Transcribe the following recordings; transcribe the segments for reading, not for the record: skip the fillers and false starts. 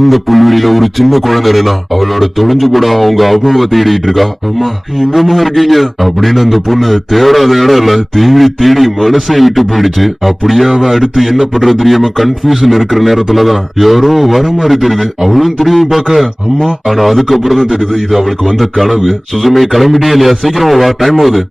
அடர்ந்த புல்வெளியில ஒரு சின்ன குழந்தை அவளோட தொலைஞ்சு போட அவங்க அம்மாவை தேடிட்டு இருக்கா. அம்மா எங்கம்மா இருக்கீங்க அப்படின்னு அந்த பொண்ணு தேடாத இடம் இல்ல, தேடி தேடி மனசை விட்டு போயிடுச்சு. அப்படியே அவ அடுத்து என்ன பண்றது தெரியாம கன்ஃபியூஷன் இருக்கிற நேரத்துலதான் யாரோ வர மாதிரி தெரியுது. அவளும் திரும்பி பார்க்க அம்மா, ஆனா அதுக்கப்புறம் தான் தெரியுது இது அவளுக்கு வந்த கனவு. சுசுமே கிளம்பிட்டே இல்லையா, சீக்கிரமா வா, டைம் ஆகுது.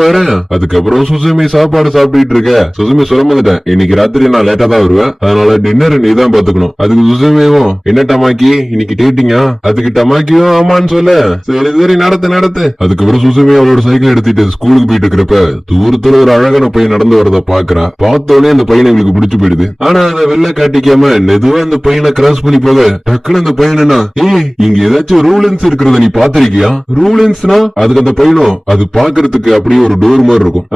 வரேன். அதுக்கப்புறம் சுசுமே சாப்பாடு சாப்பிட்டு இருக்க. சுசுமே சொல்ல மாட்டேன், இன்னைக்கு ராத்திரி நான் லேட்டா தான் வருவேன், அதனால டின்னர் நீ தான் பாத்துக்கணும். அதுக்கு சுசுமேவும் என்ன டமாக்கி இன்னைக்கு டேட்டிங்க, அதுக்கு டமாக்கியும் ஆமான்னு சொல்ல. சரி சரி நடத்து. அதுக்கப்புறம் சுசுமே அவளோட சைக்கிள் எடுத்துட்டு ஸ்கூலுக்கு போயிட்டு இருக்கிறப்ப தூரத்துல ஒரு அழகான பையன் நடந்து வரத பாக்குறா. பார்த்தோன்னே அந்த பையனை இவளுக்கு பிடிச்சு போயிடுது. ஆனா அதை வெளில காட்டிக்காம மெதுவா அந்த பையனை கிராஸ் பண்ணி போக டக்குனு அந்த பையனா, இங்க ஏதாச்சும் ரூலன்ஸ் இருக்கிறத நீ பாத்திருக்கியா? ரூலன்ஸ்னா அதுக்கு அந்த பையனும் அது பாக்குறதுக்கு அப்படியே ஒரு டோர் மாதிரி இருக்கும்.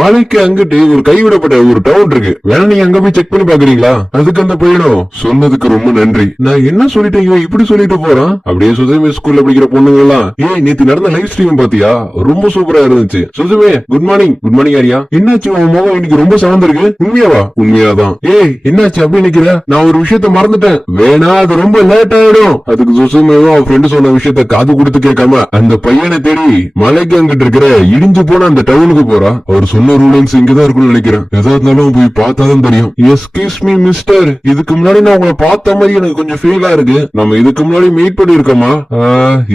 மலைக்கு அங்கிட்டு ஒரு கைவிடப்பட்ட ஒரு டவுன் இருக்கு, வேணா நீங்க அங்க போய் செக் பண்ணி பாக்குறீங்களா? அதுக்கு அந்த பையனும் சொன்னதுக்கு ரொம்ப நன்றி, நான் என்ன சொல்லிட்டேன் இப்படி சொல்லிட்டு போறான். அப்படியே சுசுமே ஸ்கூல்ல படிக்கிற பொண்ணுங்க எல்லாம் நேத்து நடந்த லைவ் ஸ்ட்ரீம் பாத்தியா, ரொம்ப சூப்பரா இருந்துச்சு. Suzume good morning. Good morning Arya, என்னாச்சு உன் முகம் இன்னைக்கு ரொம்ப சவந்திருக்கு? உண்மையாவா? உண்மையாதான். என்னாச்சு அப்படி நிக்கிற? நான் ஒரு விஷயத்த மறந்துட்டேன், வேணா அது ரொம்ப லேட் ஆயிடும். அதுக்கு சுசுமேவும் அவன் ஃப்ரெண்டு சொன்ன விஷயத்த காது கொடுத்து கேட்காம அந்த பையனை தேடி மலைக்கு அங்கிட்டு இருக்கிற இடிஞ்சு போன அந்த டவுனுக்கு போறா. அவர் சொன்ன ரூலன்ஸ் இங்கதான் இருக்குன்னு நினைக்கிறேன், எதா இருந்தாலும் போய் பார்த்தாதான் தெரியும். எஸ்கியூஸ் மீ மிஸ்டர், இதுக்கு முன்னாடி நான் உங்களை பார்த்த மாதிரி எனக்கு கொஞ்சம் ஃபீலா இருக்கு, நம்ம இதுக்கு முன்னாடி மீட் பண்ணி இருக்கோமா?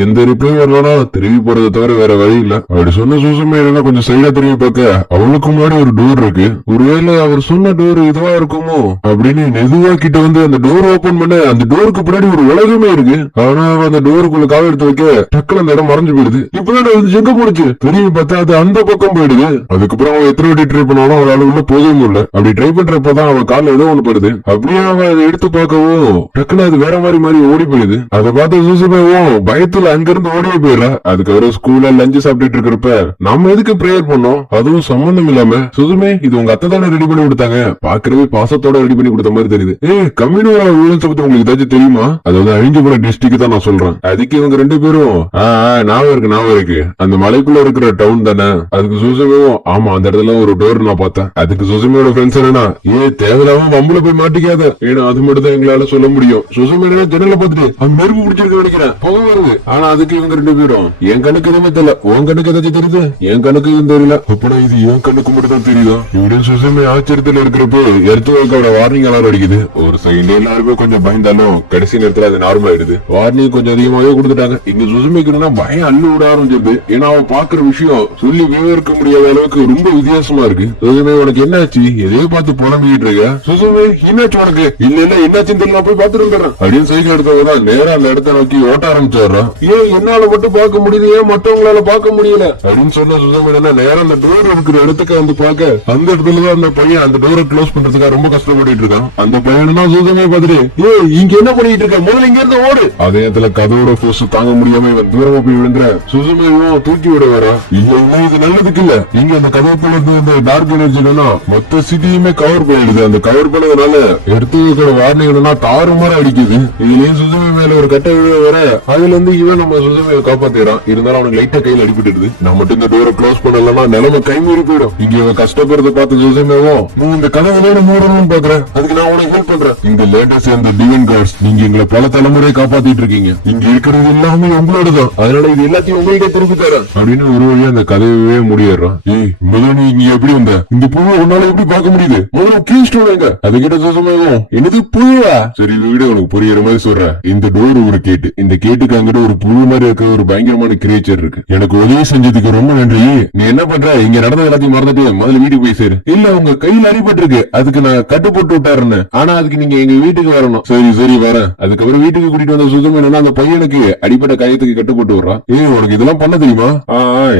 எந்த ரிப்ளை வரலாம், திரும்பி போறதை தவிர வேற வழி இல்ல. அப்படி சொன்ன சுசுமே கொஞ்சம் சைடா திரும்பி பார்க்க அவளுக்கு முன்னாடி ஒரு டோர் இருக்கு. ஒருவேளை அவர் சொன்ன டோர் இதுவா இருக்குமோ அப்படின்னு மெதுவா கிட்ட வந்து அந்த டோர் ஓபன் பண்ண அந்த டோருக்கு பின்னாடி ஒரு உலகமே இருக்கு. ஆனா அந்த டோருக்குள்ள கால் எடுத்து வைக்க டக்குல அந்த இடம் மறைஞ்சு போயிடுது. இப்பதான் எங்க போடுச்சு திரும்பி பார்த்தா அது அந்த பக்கம் போயிடுது. அதுக்கப்புறம் அவன் எத்தனை வாட்டி ட்ரை பண்ணாலும் அவளால உள்ள போகவே முடியல. அப்படி ட்ரை பண்றப்பதான் அவன் கால ஏதோ ஒண்ணு படுது. அப்படியே அவன் அதை எடுத்து பார்க்கவும் டக்குனு அது வேற மாதிரி ஓடி போயிடுது. அதை பார்த்து சுசுமேவும் பயத்துல அங்கிருந்து ஓடியே போயிடலாம். அதுக்கப்புறம் ஸ்கூல்ல லஞ்சு சாப்பிட்டு இருக்கிறப்ப நம்ம எதுக்கு பிரேயர் பண்ணோம், அதுவும் சம்பந்தம் இல்லாம. சுசுமே இது உங்க அத்தை தானே ரெடி பண்ணி கொடுத்தாங்க, பாக்குறவே பாசத்தோட ரெடி பண்ணி கொடுத்த மாதிரி தெரியுது. கம்யூனிட்டி ரூல்ஸ் பத்தி உங்களுக்கு ஏதாச்சும் தெரியுமா? அதாவது அழிஞ்சு போன டிஸ்ட்ரிக்ட் தான் நான் சொல்றேன். அதுக்கு இவங்க ரெண்டு பேரும் ஞாபகம் இருக்கு அந்த மலைக்குள்ள இருக்கிற டவுன் தானே. அதுக்கு சுசுமேவும் ஆமா அந்த இடத்துல ஒரு டோர் நான் பார்த்தேன். அதுக்கு சுசுமையோட ஃப்ரெண்ட்ஸ் என்னன்னா தேவையில்லாம வம்புல போய் மாட்டிக்காத, ஏன்னா அது மட்டும் தான் எங்களால சொல்ல முடியும். சுசுமே ஜன்னல பார்த்துட்டு அங்க நெருப்பு பிடிச்சிருக்கு நினைக்கிறேன், புகை வருது. ஆனா அதுக்கு இவங்க ரெண்டு பேரும் என் கண்ணுக்கு எதுவுமே தெரியல, உன் கண்ணுக்கு ஏதாச்சும் தெரியுது? என் கண்ணுக்கு எதுவும் தெரியல. அப்படா இது என் கண்ணுக்கு மட்டும் தான் தெரியுதா? இப்படின்னு சுசுமே ஆச்சரியத்துல இருக்கிறப்போ எர்த்வேக்கோட வார்னிங் அலாரம் அடிக்குது. ஒரு செகண்ட் எல்லாருமே கொஞ்சம் பயந்தாலும் கடைசி நேரத்துல அது நார்மல் ஆயிடுது. வார்னிங் கொஞ்சம் அதிகமாவே கொடுத்துட்டாங்க. இங்க சுசுமைக்கு பயம் அள்ளு விட ஆரம்பிச்சிருது. ஏன்னா அவன் பாக்குற விஷயம் சொல்லி விவரிக்க முடியாத அளவுக்கு ரொம்ப வித்தியாசமா இருக்கு. சுசுமே உனக்கு என்னாச்சு, எதையோ பார்த்து புலம்பிக்கிட்டு இருக்க? சுசுமே என்னாச்சு உனக்கு? இல்ல என்னாச்சுன்னு தெரியல, போய் பாத்துட்டு வந்துடுறேன் அப்படின்னு சைக்கிள் எடுத்தவதான் நேரா அந்த இடத்த நோக்கி ஓட்ட ஆரம்பிச்சிடுறான். என்னால மட்டும் பார்க்க முடியுது, ஏன் மற்றவங்களால பார்க்க முடியல அப்படின்னு சொன்ன சுசுமே நேரம் அந்த டோர் இருக்கிற இடத்துக்கு வந்து பார்க்க அந்த இடத்துலதான் அந்த பையன் அந்த டோரை க்ளோஸ் பண்றதுக்காக ரொம்ப கஷ்டப்பட்டு இருக்கான். அந்த பையனா சுசுமே பார்த்துட்டு இங்க என்ன பண்ணிட்டு இருக்க, முதல்ல இங்க இருந்து ஓடு. அதே இடத்துல கதவோட போர்ஸ் தாங்க முடியாம இவன் தூரமா போய் விழுந்துற சுசுமையும் தூக்கி விட வர. இல்ல இது நல்லதுக்கு இல்ல, இங்க அந்த கதவுக்குள்ள இருந்து டார்க் எனர்ஜி மொத்த சிட்டியுமே கவர் பண்ணிடுது. அந்த கவர் பண்ணதுனால எடுத்து வார்னிங் தாறுமாற அடிக்குது. இதுலயும் சுசுமை மேல ஒரு கட்ட விழ வர அதுல இருந்து இவன் நம்ம சுசுமையை காப்பாத்திறான். இருந்தாலும் அவனுக்கு லைட்டா கையில் அடிபட்டுடுது. நம்ம மட்டும் இந்த டோரை க்ளோஸ் பண்ணலன்னா நிலைமை கைமீறி போயிடும். இங்க இவன் கஷ்டப்படுறத பார்த்து சுசுமையும் நீ இந்த கதவுல மூடணும்னு பாக்குறேன், அதுக்கு நான் உனக்கு ஹெல்ப் பண்றேன். இந்த லேட்டஸ்ட் அந்த டிவைன் கார்ட்ஸ் நீங்க எங்களை பல தலைமுறை காப்பாத்திட்டு இருக்கீங்க, இங்க இருக்கிறது எல்லாமே உங்களோடதான், அதனால இது எல்லாத்தையும் உங்கள்கிட்ட திருப்பி தரேன் அப்படின்னு ஒரு வழியா அந்த கதவே முடியிடறான். முதல்ல நீ இங்க எப்படி வந்த, இந்த பூவை உன்னால எப்படி பார்க்க முடியுது, முதல்ல கீழ்ஸ்டோங்க. அது கிட்ட சுசுமையும் என்னது புழுவா, சரி வீடு உனக்கு புரியுற மாதிரி சொல்ற. இந்த டோர் ஒரு கேட்டு, இந்த கேட்டுக்கு அங்கிட்ட ஒரு புழு மாதிரி இருக்கிற ஒரு பயங்கரமான கிரியேச்சர் இருக்கு. எனக்கு உதவி செஞ்சதுக்கு ரொம்ப நன்றி. நீ என்ன பண்ற, இங்க நடந்த எல்லாத்தையும் மறந்துட்டு முதல்ல வீட்டுக்கு போய் சேரு. இல்ல உங்க கையில் அடிபட்டு இருக்கு, அதுக்கு நான் கட்டு போட்டு விட்டாருன்னு, ஆனா அதுக்கு நீங்க எங்க வீட்டுக்கு வரணும். சரி வரேன். அதுக்கப்புறம் வீட்டுக்கு கூட்டிட்டு வந்த சுசுமை அந்த பையனுக்கு அடிப்பட்ட காயத்துக்கு கட்டு போட்டு விடுறான். உனக்கு இதெல்லாம் பண்ண தெரியுமா?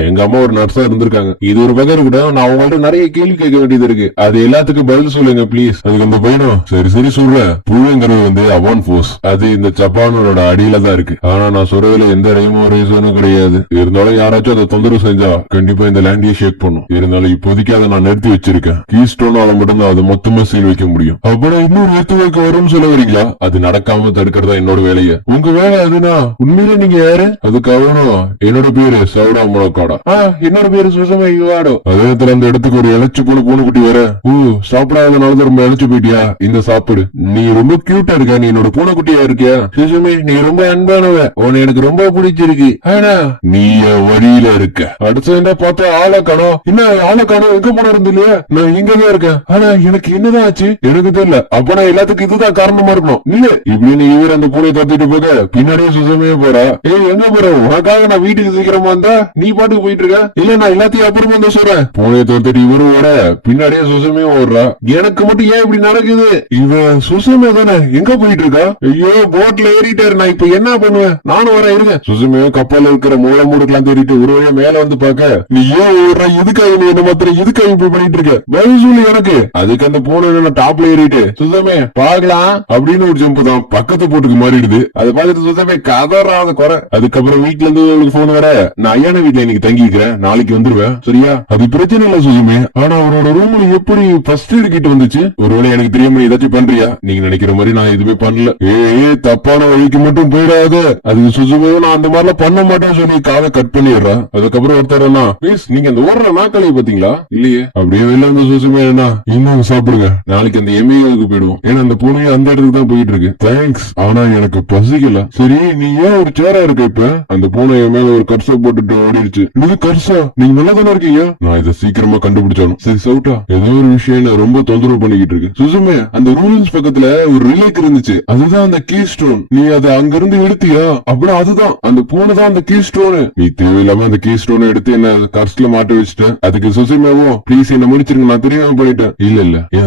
எங்க அம்மா ஒரு நர்ஸா இருந்திருக்காங்க. இது ஒரு பக்கம் கூட நான் அவங்கள்ட்ட நிறைய கேள்வி கேட்க வேண்டியது இருக்கு, அது எல்லாத்துக்கும் பதில் சொல்லுங்க பிளீஸ். அதுக்கு அந்த பையனும் சரி சொல்ற. புழுங்கிறது அவான் போர்ஸ், அது இந்த ஜப்பானோட அடியில தான் இருக்கு. ஆனா நான் சொல்றதுல எந்த ரீசனும் கிடையாது. இருந்தாலும் யாராச்சும் அதை தொந்தரவு செஞ்சா கண்டிப்பா இந்த லேண்டியை ஷேக் பண்ணும். இருந்தாலும் இப்போதைக்கு அதை நான் நிறுத்தி வச்சிருக்கேன். கீஸ்டோனால மட்டும் தான் அதை மொத்தமா சீல் வைக்க முடியும். அப்புறம் இன்னொரு எர்த்வேக் வரும்னு சொல்ல வரீங்களா? அது நடக்காம தடுக்கிறதா என்னோட வேலையை. உங்க வேலை அதுனா உண்மையிலே நீங்க யாரு? அதுக்கு அவனும் என்னோட பேரு சவுடா முழக்காடா. என்னோட பேரு சுசுமை யுவாடோ. அதே இடத்துல அந்த இடத்துக்கு ஒரு இழைச்சு போன பூனைக்குட்டி வர, சாப்பிடாதனால ரொம்ப இழைச்சு போயிட்டியா, இந்த சாப்பிடு. நீ ரொம்ப கியூட்டா இருக்க, நீ என்னோட என்னோட பூனைக்குட்டியா இருக்கியா? சுசுமி நீ ரொம்ப அன்பானவ, உன்னை எனக்கு ரொம்ப பிடிச்சிருக்கு. ஆனா நீ என் வழியில இருக்க. அடுத்த பார்த்தா ஆளை காணோம். என்ன ஆளை காணோம்? எங்க போன இருந்து இல்லையா? நான் இங்கதான் இருக்கேன். ஆனா எனக்கு என்னதான் ஆச்சு எனக்கு தெரியல. அப்ப நான் எல்லாத்துக்கும் இதுதான் காரணமா இருக்கணும் இல்ல? இப்படின்னு இவர் அந்த பூனை தத்திட்டு போக பின்னாடியே சுசமே போறா. ஏய் எங்க போற? உனக்காக நான் வீட்டுக்கு சீக்கிரமா வந்தா நீ பாட்டுக்கு போயிட்டு இருக்க. இல்ல நான் எல்லாத்தையும் அப்புறமா வந்து சொல்றேன். பூனையை தோத்துட்டு இவரும் வர பின்னாடியே சுசமே ஓடுறா. எனக்கு மட்டும் ஏன் இப்படி நடக்குது? இவன் சுசமே தானே எங்க போயிட்டு இருக்கா? ஐயோ போட்ல ஏறிட்டாரு. நான் இப்ப என்ன பண்ணுவேன்? நானும் வரேன் இருங்க. சுசமையும் கப்பல்ல இருக்கிற மூளை மூடுக்கெல்லாம் தேடிட்டு ஒரு வழியா மேல வந்து பாக்க, நீ ஏன் ஓடுற? எதுக்காக நீ என்ன மாத்திரம் எதுக்காக இப்படி பண்ணிட்டு இருக்க? பதில் சொல்லு எனக்கு. அதுக்கு அந்த பூனை டாப்ல ஏறிட்டு சுசமே பாக்கலாம் அப்படின்னு ஒரு ஜம்பு தான் பக்கத்து போட்டுக்கு மாறிடுது. அதை பார்த்துட்டு சுசமே கதறாத குறை. அதுக்கப்புறம் வீட்டுல இருந்து உங்களுக்கு போன் வர, நான் ஐயான வீட்டுல இன்னைக்கு தங்கிக்கிறேன், நாளைக்கு வந்துருவேன் சரியா? அது பிரச்சனை இல்ல சுசமே. ஆனா அவரோட ரூம்ல எப்படி ஃபர்ஸ்ட் எய்ட் கிட் வந்துச்சு? ஒருவேளை எனக்கு தெரியாம ஏதாச்சும் பண்றியா? நீங்க நினைக்கிற மாதிரி நான் எதுவுமே பண்ணல. ஏ தப்பான வழிக்கு மட்டும் போயிடாத. அது சுசுமே நான் அந்த மாதிரிலாம் பண்ண மாட்டேன்னு சொல்லி காதை கட் பண்ணிடுறான். அதுக்கப்புறம் ஒருத்தர் ப்ளீஸ் நீங்க அந்த ஓடுற நாக்களை பாத்தீங்களா? இல்லையே. அப்படியே வெளில வந்து சுசுமே இன்னும் சாப்பிடுங்க, நாளைக்கு அந்த எம்ஏக்கு போயிடுவோம். ஏன்னா அந்த பூனையும் அந்த இடத்துக்கு தான் போயிட்டு இருக்கு. தேங்க்ஸ், ஆனா எனக்கு பசிக்கல. சரி நீ ஏன் ஒரு சேரா இருக்க? இப்ப அந்த பூனை மேல ஒரு கர்ச போட்டுட்டு ஓடிடுச்சு. இது கர்சா? நீங்க நல்லா தானே இருக்கீங்க? நான் இதை சீக்கிரமா கண்டுபிடிச்சாலும். சரி சவுட்டா, ஏதோ ஒரு விஷயம் ரொம்ப தொந்தரவு பண்ணிக்கிட்டு இருக்கு. சுசுமே அந்த ரூல்ஸ் பக்கத்துல ஒரு ரிலேக் இருந்துச்சு, அதுதான் அந்த கீ ஸ்டோன். நீ அதை அங்க இருந்து எடுத்தியா? அப்புறம் அதுதான் அந்த பூனை தான் அந்த கீ ஸ்டோன். நீ தேவையில்லாம அந்த கீ ஸ்டோன் எடுத்து என்ன கர்ஸ்ல மாட்ட வச்சுட்டேன். அதுக்கு சுசுமேவும் ப்ளீஸ் என்ன முடிச்சிருங்க, நான் தெரியாம பண்ணிட்டேன். இல்ல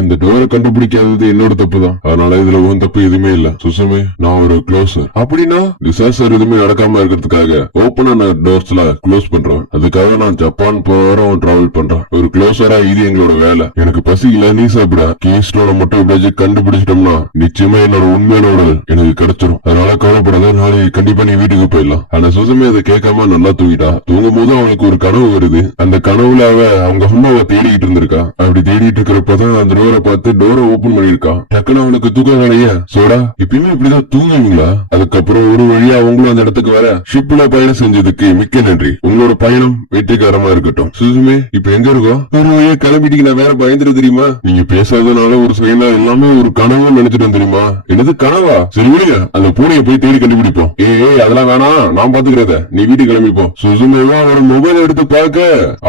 அந்த டோரை கண்டுபிடிக்காதது என்னோட தப்பு தான். அதனால இதுல உன் தப்பு எதுவுமே இல்ல. சுசுமே நான் ஒரு க்ளோசர். அப்படின்னா டிசாஸ்டர் எதுவுமே நடக்காம இருக்கிறதுக்காக ஓபனான டோர்ஸ்ல க்ளோஸ் பண்றேன். அதுக்காக நான் ஜப்பான் போறோம் டிராவல் பண்றேன். ஒரு க்ளோசரா இது எங்களோட வேலை. எனக்கு பசி இல்ல, நீ சாப்பிட. கேஸ்டோட மட்டும் எப்படியாச்சும் கண்டுபிடிச்சிட்டோம்னா நிச்சயமா என்னோட உண்மையான உடல் எனக்கு கிடைச்சிடும். அதனால கவலைப்படாத, நாளைக்கு கண்டிப்பா நீ வீட்டுக்கு போயிடலாம். ஆனா சுசுமே அதை கேட்காம நல்லா தூங்கிட்டா. தூங்கும் போது அவனுக்கு ஒரு கனவு வருது. அந்த கனவுல அவங்க அம்மாவை தேடிட்டு இருந்திருக்கா. அப்படி தேடிட்டு இருக்கிறப்பதான் அந்த டோரை பார்த்து டோரை ஓபன் பண்ணிருக்கா. டக்குனு அவனுக்கு தூக்கம் வரைய சோடா இப்பயுமே இப்படிதான் தூங்குவீங்களா? அதுக்கப்புறம் ஒரு வழியா அவங்களும் அந்த இடத்துக்கு வர, ஷிப்ல பயணம் செஞ்சதுக்கு மிக்க நன்றி. உங்களோட பயணம் வெற்றிகரமா இருக்கட்டும். சுசுமே இப்ப எங்க இருக்கோம்? ஒரு வழியா கிளம்பிட்டீங்க. நான் வேற பயந்துட்டு தெரியுமா? நீங்க பேசாதனால ஒரு செயலா எல்லாமே ஒரு கனவு நினைச்சிட்டேன் தெரியுமா? என்னது கனவா? சரி விடுங்க, அந்த பூனையை போய் தேடி கண்டுபிடிப்போம். ஏய் அதெல்லாம் வேணாம், நான் பாத்துக்கிறத, நீ வீட்டுக்கு கிளம்பிப்போம். சுசுமேவா அவரோட மொபைல் எடுத்து பார்க்க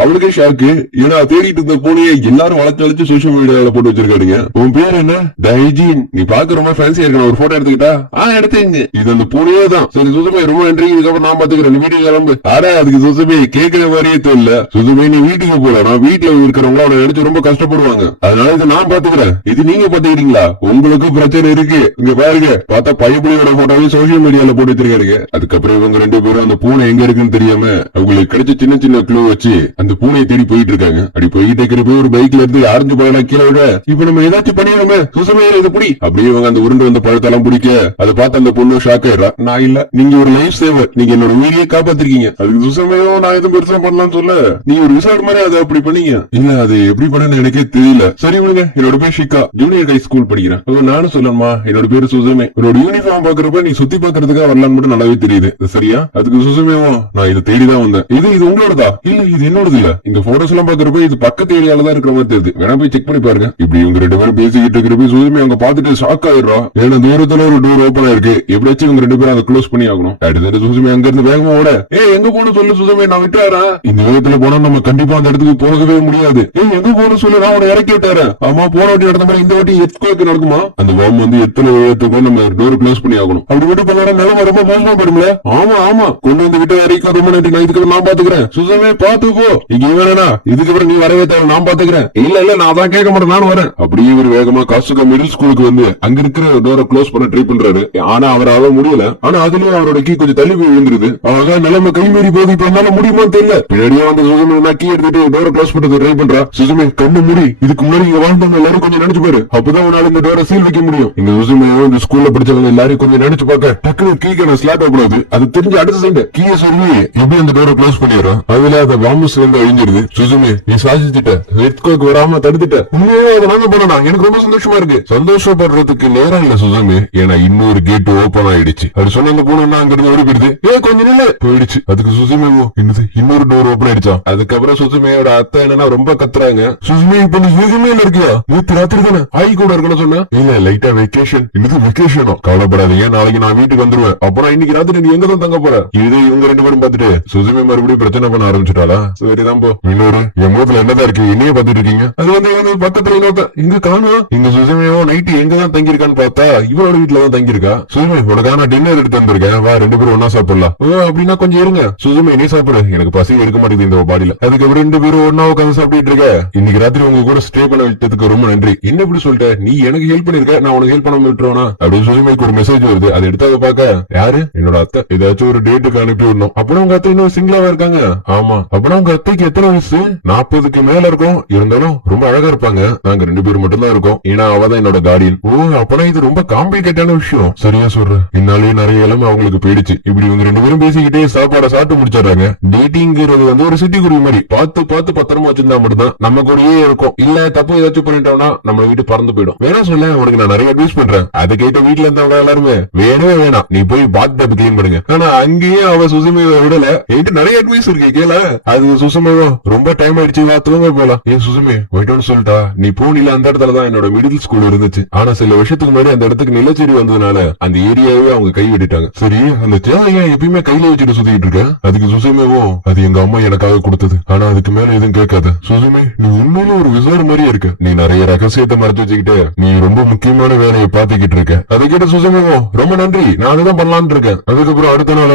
அவளுக்கே ஷாக்கு. ஏன்னா தேடிட்டு இருந்த பூனையை எல்லாரும் வளர்த்து அழிச்சு சோசியல் மீடியால போட்டு வச்சிருக்காங்க. உன் பேர் என்ன? டைஜின். நீ பாக்க ரொம்ப ஃபேன்சியா இருக்க, ஒரு போட்டோ எடுத்துக்கிட்டா? எடுத்துங்க. இது அந்த பூனையே தான். சரி சுசுமே ரொம்ப நன்றி, இதுக்கப்புறம் நான் பாத்துக்கிறேன், நீ வீட்டுக்கு கிளம்பு. அதுக்கு சுசுமே கேட்கிற மாதிரியே தெரியல. சுசுமே நீ வீட்டுக்கு போல, நான் வீட்டுல இருக்கிறவங்க அவனை நினைச்சு ரொம்ப கஷ்டப்படுவாங்க. அதனால இதை நான் பாத்துக்கிறேன். இது நீங்க பாத்துக்கிறீங்களா? உங்களுக்கு பிரச்சனை இருக்கு. இங்க பாருங்க, பார்த்தா பையப்புலியோட போட்டோவை சோசியல் மீடியால போட்டு வச்சிருக்காரு. அதுக்கப்புறம் இவங்க ரெண்டு பேரும் அந்த பூனை எங்க இருக்குன்னு தெரியாம அவங்களுக்கு கிடைச்ச சின்ன சின்ன க்ளூ வச்சு அந்த பூனையை தேடி போயிட்டு இருக்காங்க. அப்படி போயிட்டு இருக்கிறப்ப ஒரு பைக்ல இருந்து ஆரஞ்சு பழம் கீழே விட, இப்ப நம்ம ஏதாச்சும் பண்ணிடுமே சுசுமே இது புடி. அப்படியே இவங்க அந்த உருண்டு வந்த பழத்தெல்லாம் பிடிக்க அதை பார்த்து அந்த பொண்ணு ஷாக் ஆயிடுறா. நான் இல்ல, நீங்க ஒரு லைஃப் சேவர், நீங்க என்னோட உயிரியை காப்பாத்திருக்கீங்க. அதுக்கு சுசுமையோ நான் எதுவும் பெருசா பண்ணலாம்னு சொல்ல, நீ ஒரு விசாட் மாதிரி அதை அப்படி பண்ணீங்க. இல்ல அது எப்படி பண்ணு எனக்கே தெரியல. சரி விடுங்க, என்னோட பேர் ஷிகா, ஜூனியர் ஹை ஸ்கூல் படிக்கிறேன். நானும் சொல்லணுமா? என்னோட பேரு சுசுமே. என்னோட யூனிஃபார்ம் பாக்குறப்ப நீ சுத்தி பாக்குறதுக்காக வரலான்னு மட்டும் நல்லாவே தெரியுது, சரியா? அதுக்கு சுசுமேவும் நான் இதை தேடிதான் வந்தேன். இது உங்களோடதா? இல்ல இது என்னோடது இல்ல. இந்த போட்டோஸ் எல்லாம் பாக்குறப்ப இது பக்கத்து ஏரியால தான் இருக்கிற மாதிரி தெரியுது. வேணா போய் செக் பண்ணி பாருங்க. இப்படி இவங்க ரெண்டு பேரும் பேசிக்கிட்டு இருக்கிறப்ப சுசுமே அவங்க பாத்துட்டு ஷாக் ஆயிடுறா. ஏன்னா தூரத்துல ஒரு டோர் ஓபன் ஆயிருக்கு. எப்படியாச்சும் இவங்க ரெண்டு பேரும் அதை க்ளோஸ் பண்ணி ஆகணும். அடுத்த சுசுமே அங்க இருந்து வேகமா ஓட, எங்க போகணும் சொல்லு சுசுமே, நான் விட்டுறேன். இந்த வேகத்துல போனா நம்ம கண்டிப்பா அந்த இடத்துக்கு போகவே முடியாது. எங்க போகணும் சொல்லு, நான் உன இறக்கி விட்டுறேன். ஆமா போன வாட்டி நடந்த மாதிரி இந்த வாட்டி எர்த்குவேக் நடக்குமா? அந்த பாம் வந்து எத்தனை வேகத்துக்கு நம்ம டோர் க்ளோஸ் பண்ணி ஆகணும். அப்படி விட்டு பண்ணா நிலைமை ரொம்ப மோசமா போயிடும்ல. ஆமா கொண்டு வந்து விட்டு வரைக்கும் ரொம்ப நன்றி, நான் இதுக்கு நான் பாத்துக்கிறேன். சுசுமே பாத்து போ, இங்க வேணா இதுக்கப்புறம் நீ வரவே தேவை, நான் பாத்துக்கிறேன். இல்ல நான் தான் கேட்க மாட்டேன், நான் வரேன். அப்படியே ஒரு வேகமா காசுகா மிடில் ஸ்கூலுக்கு வந்து அங்க இருக்கிற டோரை க்ளோஸ் பண்ண ட்ரை பண்றாரு. ஆனா அவரால முடியல. ஆனா அதுலயும் அவரோட கீ கொஞ்சம் தள்ளி போய் விழுந்துருது. அழகா நிலைமை கைமீறி போகுது. இப்ப என்னால முடியுமான்னு தெரியல. பின்னாடியே வந்து சுசுமே கீ எடுத்துட்டு டோரை க்ளோஸ் பண்றது ட்ரை பண்றா. சுசுமே கண்ணு மூடி, இதுக்கு முன்னாடி இங்க வாழ்ந்தவங்க எல்லாரும் கொஞ்சம் நினைச்சு பாரு, அப்பதான் உன்னால இந்த டோரை சீல் வைக்க முடியும். இந்த சுசுமே இந்த ஸ்கூல்ல படிச்சவங்க எல்லாரும் கொஞ்சம் நினைச்சு பார்க்க டக்குனு கீ ஸ்லாட் ஆகக்கூடாது. அது தெரிஞ்சு அடுத்த சைடு கீயை சொல்லி எப்படி அந்த டோரை க்ளோஸ் பண்ணிடுறோம். அதுல அந்த வாமஸ் வந்து அழிஞ்சிருது. சுசுமே நீ சாதிச்சுட்ட, எர்த்குவேக் வராம தடுத்துட்ட. உண்மையே அதை நாங்க பண்ணனா, எனக்கு ரொம்ப சந்தோஷமா இருக்கு. சந்தோஷப்படுறதுக்கு நேரம் இல்ல சுசுமே, ஏன்னா இன்னொரு கேட் ஓபன் ஆயிடுச்சு. அது சொன்ன அந்த பொண்ணு அங்க இருந்து ஓடி போயிடுது. கொஞ்சம் நில போயிடுச்சு. அதுக்கு சுசுமே என்னது இன்னொரு டோர் ஓபன் ஆயிடுச்சா? அதுக்கப்புறம் சுசுமையோட அத்தை என்னன்னா ரொம்ப கத்துறாங்க. சுசுமே இப்ப நீ சுசுமையில இருக்கியா? நேத்து ராத்திரி தானே ஆய் கூட இருக்கணும் சொன்ன. இல்ல லைட்டா வெக்கேஷன். என்னது வெக்கேஷனும். கவலைப்படாதீங்க, நாளைக்கு நான் வீட்டுக்கு வந்துருவேன். அப்புறம் இன்னைக்கு ராத்திரி நீ எங்க தான் தங்க போற? இது இவங்க 2 பேரும் பாத்துட்டு சுசுமி மறுபடியும் பிரச்சனை பண்ண ஆரம்பிச்சுட்டாளா? சரிதான் போ. இன்னொரு என் முகத்துல என்னதான் இருக்கு, என்னையே பாத்துட்டு இருக்கீங்க? அது வந்து பக்கத்துல இன்னொருத்த இங்க காணும். இங்க சுசுமியோ நைட்டு எங்கதான் தங்கியிருக்கான்னு பார்த்தா இவரோட வீட்டுலதான் தங்கியிருக்கா. சுசுமி உனக்கான டின்னர் எடுத்து வந்திருக்கேன், வா 2 பேரும் ஒன்னா சாப்பிடலாம். ஓ அப்படின்னா கொஞ்சம் இருங்க. சுசுமி நீ சாப்பிடு, எனக்கு பசி எடுக்க மாட்டேங்குது இந்த பாடியில. அதுக்கு 2 பேரும் ஒன்னா உட்காந்து சாப்பிட்டு இருக்க. இன்னைக்கு ராத்திரி உங்க கூட ஸ்டே பண்ண வச்சதுக்கு ரொம்ப நன்றி. என்ன இப்படி சொல்லிட்ட? நீ எனக்கு ஹெல்ப் பண்ணிருக்க, நான் உனக்கு ஹெல்ப் பண்ண விட்டுருவானா? அப்படின்னு சுசுமிக்கு ஒரு மெசேஜ் வருது. அதை எடுத்து அதை பாக்க யாரு? என்னோட அத்தை. ஏதாச்சும் ஒரு டேட்டுக்கு அனுப்பி விடணும். அப்புறம் உங்க அத்தை இன்னும் சிங்கிளாவா இருக்காங்க. ஆமா. அப்புறம் உங்க அத்தைக்கு எத்தனை வயசு? 40க்கு மேல இருக்கும். இருந்தாலும் ரொம்ப அழகா இருப்பாங்க. நாங்க 2 பேரும் மட்டும் தான் இருக்கோம். ஏன்னா அவதான் என்னோட கார்டியன். ஓ அப்பனா இது ரொம்ப காம்ப்ளிகேட்டான விஷயம். சரியா சொல்றேன். இன்னாலேயே நிறைய இளம் அவங்களுக்கு போயிடுச்சு. இப்படி இவங்க 2 பேரும் பேசிக்கிட்டே சாப்பாட சாப்பிட்டு முடிச்சிடறாங்க. டேட்டிங்கிறது வந்து ஒரு சிட்டி குருவி மாதிரி பார்த்து பத்திரமா வச்சிருந்தா மட்டும்தான் நம்ம கூடயே இருக்கும். இல்ல தப்பு ஏதாச்சும் பண்ணிட்டோம்னா நம்ம வீட்டு பறந்து போயிடும். வேணா சொல்ல, உனக்கு நான் நிறைய அட்வைஸ் பண்றேன். அதை கேட்ட வீட்டுல இருந்தவங்க எல்லாருமே வேணவே வேணாம், நீ போய் பாத் டப் கிளீன் பண்ணுங்க. ஆனா அங்கேயே அவ சுசுமியை விடல. என்கிட்ட நிறைய அட்வைஸ் இருக்கு கேள. அது சுசுமியும் ரொம்ப டைம் ஆயிடுச்சு, வா தூங்க போலாம். ஏன் சுசுமி போயிட்டோன்னு சொல்லிட்டா? நீ போனில அந்த இடத்துலதான் என்னோட மிடில் ஸ்கூல் இருந்துச்சு. ஆனா சில வருஷத்துக்கு முன்னாடி அந்த இடத்துக்கு நிலச்சேரி வந்ததுனால அந்த ஏரியாவே அவங்க கை விட்டுட்டாங்க. சரி அந்த சேலைய எப்பயுமே கையில வச்சுட்டு சுத்திட்டு இருக்க? அதுக்கு சுசுமியும் அது எங்க அம்மா எனக்காக கொடுத்தது. ஆனா அதுக்கு மேல எதுவும் கேட்காத. சுசுமி நீ உண்மையில ஒரு விசார் மாதிரியே இருக்க. நீ நிறைய ரகசியத்தை மறைச்சு வச்சுக்கிட்டு நீ ரொம்ப முக்கியமான வேலையை பாத்துக்கிட்டு இருக்க. அதை கேட்ட சுசுமியும் ரொம்ப நன்றி, நான் அதுதான் பண்ணலான்னு இருக்கேன். அதுக்கப்புறம் அடுத்த நாள்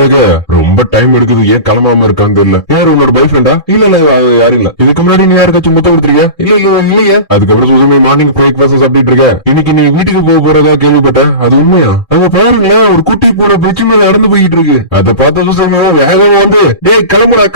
ரொம்ப டைம் எடுக்குது, ஏன் கிளம்பாம இருக்காங்க தெரியல. யார் உன்னோட பாய் ஃப்ரெண்டா? இல்ல யாரும் இல்ல. இதுக்கு முன்னாடி நீ யாருக்காச்சும் முத்தம் கொடுத்துருக்க? இல்லையே. அதுக்கப்புறம் சுசுமி மார்னிங் பிரேக்ஃபாஸ்ட் சாப்பிட்டு இருக்க. இன்னைக்கு நீ வீட்டுக்கு போக போறதா கேள்விப்பட்டேன், அது உண்மையா? அங்க பாருங்களேன், ஒரு குட்டி போன பிரிட்ஜ் மேல நடந்து போயிட்டு இருக்கு. அதை பார்த்த சுசுமியும் வேகமா வந்து டேய் கிளம்புடா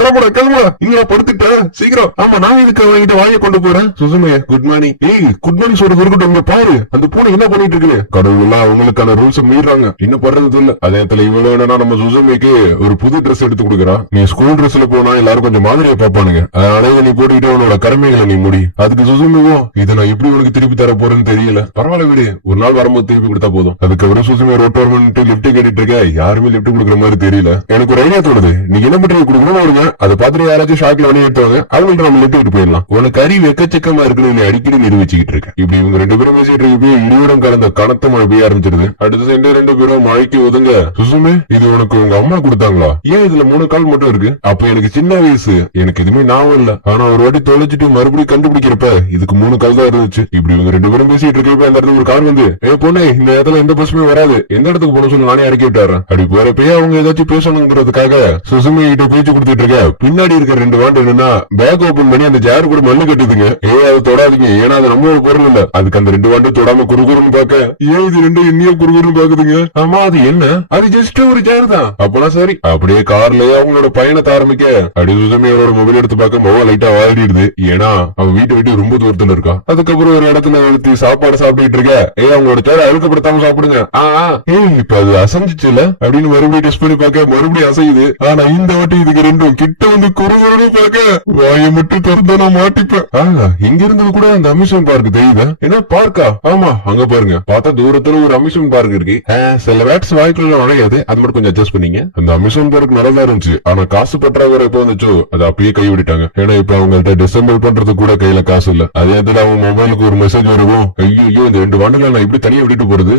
இல்ல படுத்துட்ட சீக்கிரம். ஆமா நான் இதுக்கு அவங்கிட்ட வாங்கி கொண்டு போறேன். Susumi good morning. ஏய் குட் மார்னிங் சொல்றது இருக்கட்டும், இங்க பாரு அந்த பூனை என்ன பண்ணிட்டு இருக்கு. கடவுள் அவங்களுக்கான ரூல்ஸ் மீறாங்க, இன்னும் படுறது இல்ல. அதே இடத்துல இவ்வளவு வேணா நம்ம சுசுமிக்கு ஒரு புது ட்ரெஸ் எடுத்து கொடுக்குறா. நீ ஸ்கூல் ட்ரெஸ்ல போனா எல்லாரும் கொஞ்சம் மாதிரியா பாப்பானுங்க. அதனால நீ போட்டுக்கிட்டு உன்னோட கடமைகளை நீ முடி. அதுக்கு சுசுமிவும் இதை நான் எப்படி உனக்கு திருப்பி தர போறேன்னு தெரியல, பரவாயில்ல விடு, ஒரு நாள் வரும்போது திருப்பி கொடுத்தா போதும். அதுக்கப்புறம் சுசுமி ரோட்டோர்மெண்ட் லிப்ட் கேட்டுட்டு இருக்க. யாருமே லிப்ட் கொடுக்குற மாதிரி தெரியல. எனக்கு ஒரு ஐடியா தோணுது, நீ என்ன பண்றீங்க கொடுக்கணும் வருங்க. அதை பார்த்துட்டு யாராச்சும் ஷாக்ல வெளியே எடுத்தவங்க அவங்கள்ட்ட நம்ம லிப்ட் விட்டு போயிடலாம். உனக்கு அறிவு எக்கச்சக்கமா இருக்குன்னு அடிக்கடி நிரூபிச்சுக்கிட்டு இருக்க. இப்படி இவங்க 2 பேரும் பேசிட்டு இருக்க இடியுடன் கலந்த கனத்த மழை பெய்ய ஆரம்பிச்சிருது. அடுத்து சென்று 2 பேரும் மழைக்கு ஒதுங்க. சுசுமி இது உனக்கு உங்க அம்மா கொடுத்தாங்களா? ஏன் இதுல 3 கால் மட்டும் இருக்கு? அப்ப எனக்கு சின்ன வயசு, எனக்கு எதுவுமே ஞாபகம் இல்ல. ஆனா ஒரு வாட்டி தொலைச்சிட்டு மறுபடியும் கண்டுபிடிக்கிறப்ப இதுக்கு 3 கால் தான் இருந்துச்சு. இப்படி இவங்க 2 பேரும் பேசிட்டு இருக்கப்ப அந்த இடத்துல ஒரு கார் வந்து பொண்ணு இந்த இடத்துல எந்த பஸ்ஸுமே வராது, எந்த இடத்துக்கு போன சொல்லி நானே இறக்கி விட்டாரன். அப்படி போறப்பயே அவங்க ஏதாச்சும் பேசணுங்கிறதுக்காக சுசுமி கிட்ட பேச்சு கொடுத்துட்டு இருக்க. பின்னாடி இருக்க 2 வாண்டு என்னன்னா பேக் ஓபன் பண்ணி அந்த ஜார் கூட மண்ணு கட்டுதுங்க. அதை தொடாதீங்க, ஏன்னா அது நம்மளோட பொருள் இல்ல. அதுக்கு அந்த 2 வாண்டு தொடாம குறுகுறுன்னு பாக்க, ஏன் இது 2 என்னையோ குறுகுறுன்னு பாக்குதுங்க. ஆமா அது என்ன, அது ஜஸ்ட் ஒரு ஜார் தான். அப்பெல்லாம் சரி. அப்படியே கார்லயே அவங்களோட பயணத்தை ஆரம்பிக்க அப்படி சுசுமி அவரோட மொபைல் எடுத்து பார்க்க மொபைல் லைட்டா வாடிடுது. ஏன்னா அவன் வீட்டை விட்டு ரொம்ப தூரத்துல இருக்கா. அதுக்கப்புறம் ஒரு இடத்துல நிறுத்தி சாப்பாடு சாப்பிட்டு இருக்க. அவங்களோட சேர அழுக்கப்படுத்தாம சாப்பிடுங்க. இப்ப அது அசைஞ்சிச்சுல அப்படின்னு மறுபடியும் டெஸ்ட் பண்ணி பார்க்க மறுபடியும் அசையுது. ஆனா இந்த வாட்டி இதுக்கு 2 கிட்ட வந்து குறுகுறுன்னு பார்க்க வாயை மட்டும் திறந்தா நான் மாட்டிப்பேன். இங்க இருந்தது கூட அந்த அம்யூஸ்மெண்ட் பார்க் தெரியுது. என்ன பார்க்கா? ஆமா அங்க பாருங்க, பார்த்தா தூரத்துல ஒரு அம்யூஸ்மெண்ட் பார்க் இருக்கு. சில வேட்ஸ் வாய்க்குள்ள நுழையாது, அது மட்டும் கொஞ்சம் அட்ஜஸ்ட் பண்ணீங்க. அந்த அம்யூஸ்மெண்ட் பார்க் நல்லா இருந்துச்சு. ஆனா காசு பற்றாக்குறை எப்ப வந்துச்சோ அதை அப்பயே கைவிட்டாங்க. ஏன்னா இப்ப அவங்கள்ட்ட டிசம்பிள் பண்றது கூட கையில காசு இல்ல. அதே இடத்துல அவங்க மொபைலுக்கு ஒரு மெசேஜ் வருவோம், ஐயோ இந்த 2 வாண்டுல நான் இப்படி தனியா விட்டுட்டு போறது.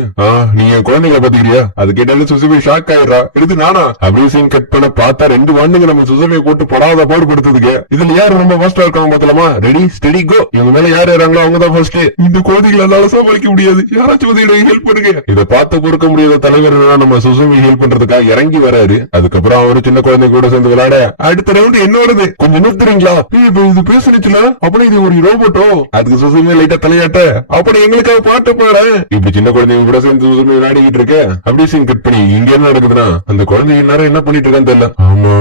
நீ என் குழந்தைகளை பாத்துக்கிறியா? அது கேட்டாலும் சுசுமி ஷாக் ஆயிடுறா. எடுத்து நானா அப்படியே சீன் கட் பண்ண பார்த்தா 2 வாண்டுங்க நம்ம சுசுமியை போட்டு படாத பாடுபடுத்துதுக்கு. இதுல யாரு ரொம்ப ஃபர்ஸ்டா இருக்காங்க பாத்தலாமா? ரெடி ஸ்டெடி கோ. இவங்க மேல யார் ஏறாங்களோ அவங்க தான் ஃபர்ஸ்ட். இந்த குழந்தைகளால சமாளிக்க முடியாது, யாராச்சும் வந்து ஹெல்ப் பண்ணுங்க. இதை பார்த்து பொறுக்க முடியாத தலைவர் நம்ம சுசுமி ஹெல்ப் பண்றதுக்காக இறங்கி வராரு. அதுக்கப்புறம் அவரு சின்ன குழந்தை கூட சேர்ந்து விளையாட அடுத்த ரவுண்ட் என்னோடது, கொஞ்சம் நிறுத்துறீங்களா? இது பேசுனுச்சுல அப்படி இது ஒரு ரோபோட்டோ. அதுக்கு சுசுமி லைட்டா தலையாட்ட அப்படி எங்களுக்காக பாட்டு பாட. இப்படி சின்ன குழந்தைங்க கூட சேர்ந்து சுசுமி விளையாடிக்கிட்டு இருக்க. அப்படியே சீன் கட் பண்ணி இங்க என்ன நடக்குதுன்னா அந்த குழந்தை நேரம் என்ன பண்ணிட்டு இருக்கான்னு தெரியல. ஆமா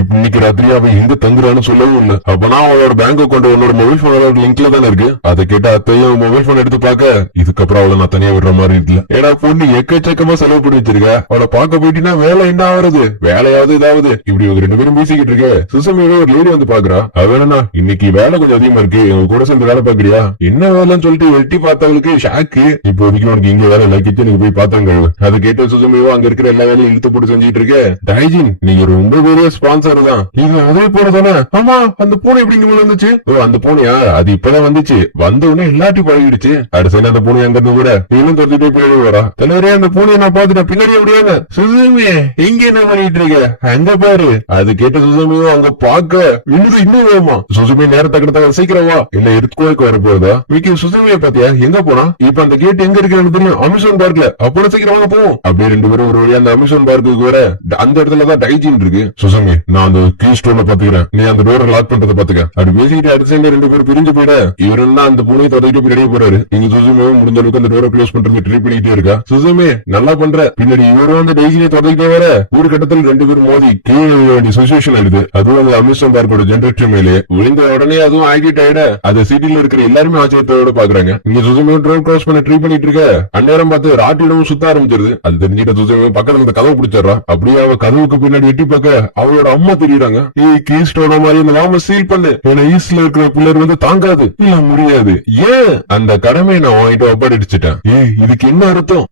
இன்னைக்கு ராத்திரி அவன் எங்க தங்குறான்னு சொல்லவும் இல்ல. அப்பனா அவளோட பேங்க் அக்கௌண்ட் உன்னோட மொபைல் போனோட லிங்க்ல தானே இருக்கு. அதை கேட்ட அத்தையும் மொபைல் போன் எடுத்து பாக்க இதுக்கப்புறம் அவளை நான் தனியா விடுற மாதிரி இல்ல. ஏன்னா பொண்ணு எக்கச்சக்கமா செலவு பண்ணி வச்சிருக்க. அவளை பாக்க போயிட்டீங்கன்னா வேலை என்ன ஆகுறது, வேலையாவது இதாவது. இப்படி 2 பேரும் பேசிக்கிட்டு இருக்க. சுசுமியோட ஒரு லேடி வந்து பாக்குறா. அவனா இன்னைக்கு வேலை கொஞ்சம் அதிகமா இருக்கு, இவங்க கூட சேர்ந்து வேலை பாக்குறியா? என்ன வேலைன்னு சொல்லிட்டு வெட்டி பார்த்தவளுக்கு ஷாக்கு. இப்போதைக்கு உனக்கு இங்க வேலை இல்லை, கிச்சனுக்கு போய் பாத்திரம் கழுவு. அதை கேட்ட சுசுமியோ அங்க இருக்கிற எல்லா வேலையும் இழுத்து போட்டு செஞ்சுட்டு இருக்க. டைஜின் நீங்க ரொம்ப பெரிய ஸ்பான்சர் தான். இது அதே போறதானே? ஆமா அந்த பூனை எப்படி இங்க வந்துச்சு? அந்த பூனையா? அது இப்பதான் வந்துச்சு, வந்த உடனே எல்லாத்தையும் பழகிடுச்சு. அடுத்த அந்த பூனை அங்க இருந்து கூட இன்னும் தொடுத்துட்டே பின்னாடி வரா. தலைவரே அந்த பூனையை நான் பாத்துட்டேன், பின்னாடி அப்படியாங்க. சுசுமி இங்க என்ன பண்ணிட்டு இருக்க? அங்க பாரு. அது கேட்ட சுசுமியும் அங்க பாக்க இன்னும் வேமா. சுசுமி நேரத்தை கிட்ட சீக்கிரம் வா, இல்ல எடுத்துக்கோக்கு வர போறதா. மிக்கி சுசுமியை பாத்தியா எங்க போனா? இப்ப அந்த கேட் எங்க இருக்கு தெரியும், அமிஷன் பார்க்ல. அப்போ சீக்கிரம் வாங்க போவோம். அப்படியே ரெண்டு பேரும் ஒரு வழியா அந்த அமிஷன் பார்க்கு வர. அந்த இடத்துலதான் டைஜின் இருக்கு. சுசுமி நான் அந்த கீ ஸ்டோனை பாத்துக்கிறேன், நீ அந்த டோரை லாக் பண்றத பாத்துக்க. அப்படி பேசிக்கிட்டு அடுத்த சைடுல ரெண்டு பேரும் பிரிஞ்சு போயிட. இவருன்னா அந்த பூனையை தொடங்கிட்டு பின்னாடியே போறாரு. இங்க சுசுமியும் முடிஞ்ச அளவுக்கு அந்த டோரை க்ளோஸ் பண்றது ட்ரை பண்ணிட்டே இருக்கா. சுசுமி நல்லா பண்ற. பின்னாடி இவரும் அந்த டைஜினை தொடங்கிட்டே வர ஒரு கட்டத்தில் ரெண்டு பேரும் மோதி கீழே வேண்டிய சிச்சுவேஷன் ஆயிடுது. அதுவும் அந்த அமிஷன் பார்க்கோட ஜெனரேட்டர் மேலே விழுந்த உடனே அதுவும் ஆகிட் ஆயிட அந்த சிட்டில இருக்கிற எல்லாருமே ஆச்சரியத்தோட பாக்குறாங்க. இங்க சுசுமியும் டோர் க்ளோஸ் பண்ண ட்ரை பண்ணிட்டு இருக்க. அந்நேரம் பார்த்து ராட்டினமும் சுத்த ஆரம்பிச்சிருது. அது தெரிஞ்சுட்டு சுசுமியும் பக்கத்துல அந்த கதவு பிடிச்சிடறா. அப்படியே அவ கதவுக்கு பின்னாடி எட்டி பார்க்க அவளோட அம்மா தெரியுறாங்க. கீ ஸ்டோன மாதிரி இந்த வாம சீல் பண்ணு, ஏன்னா ஈஸ்ட்ல இருக்கிற பிள்ளர் வந்து தாங்காது. இல்ல முடியாது. ஏன் அந்த கடமையை நான் வாங்கிட்டு ஒப்படைச்சிட்டேன். இதுக்கு என்ன அர்த்தம்?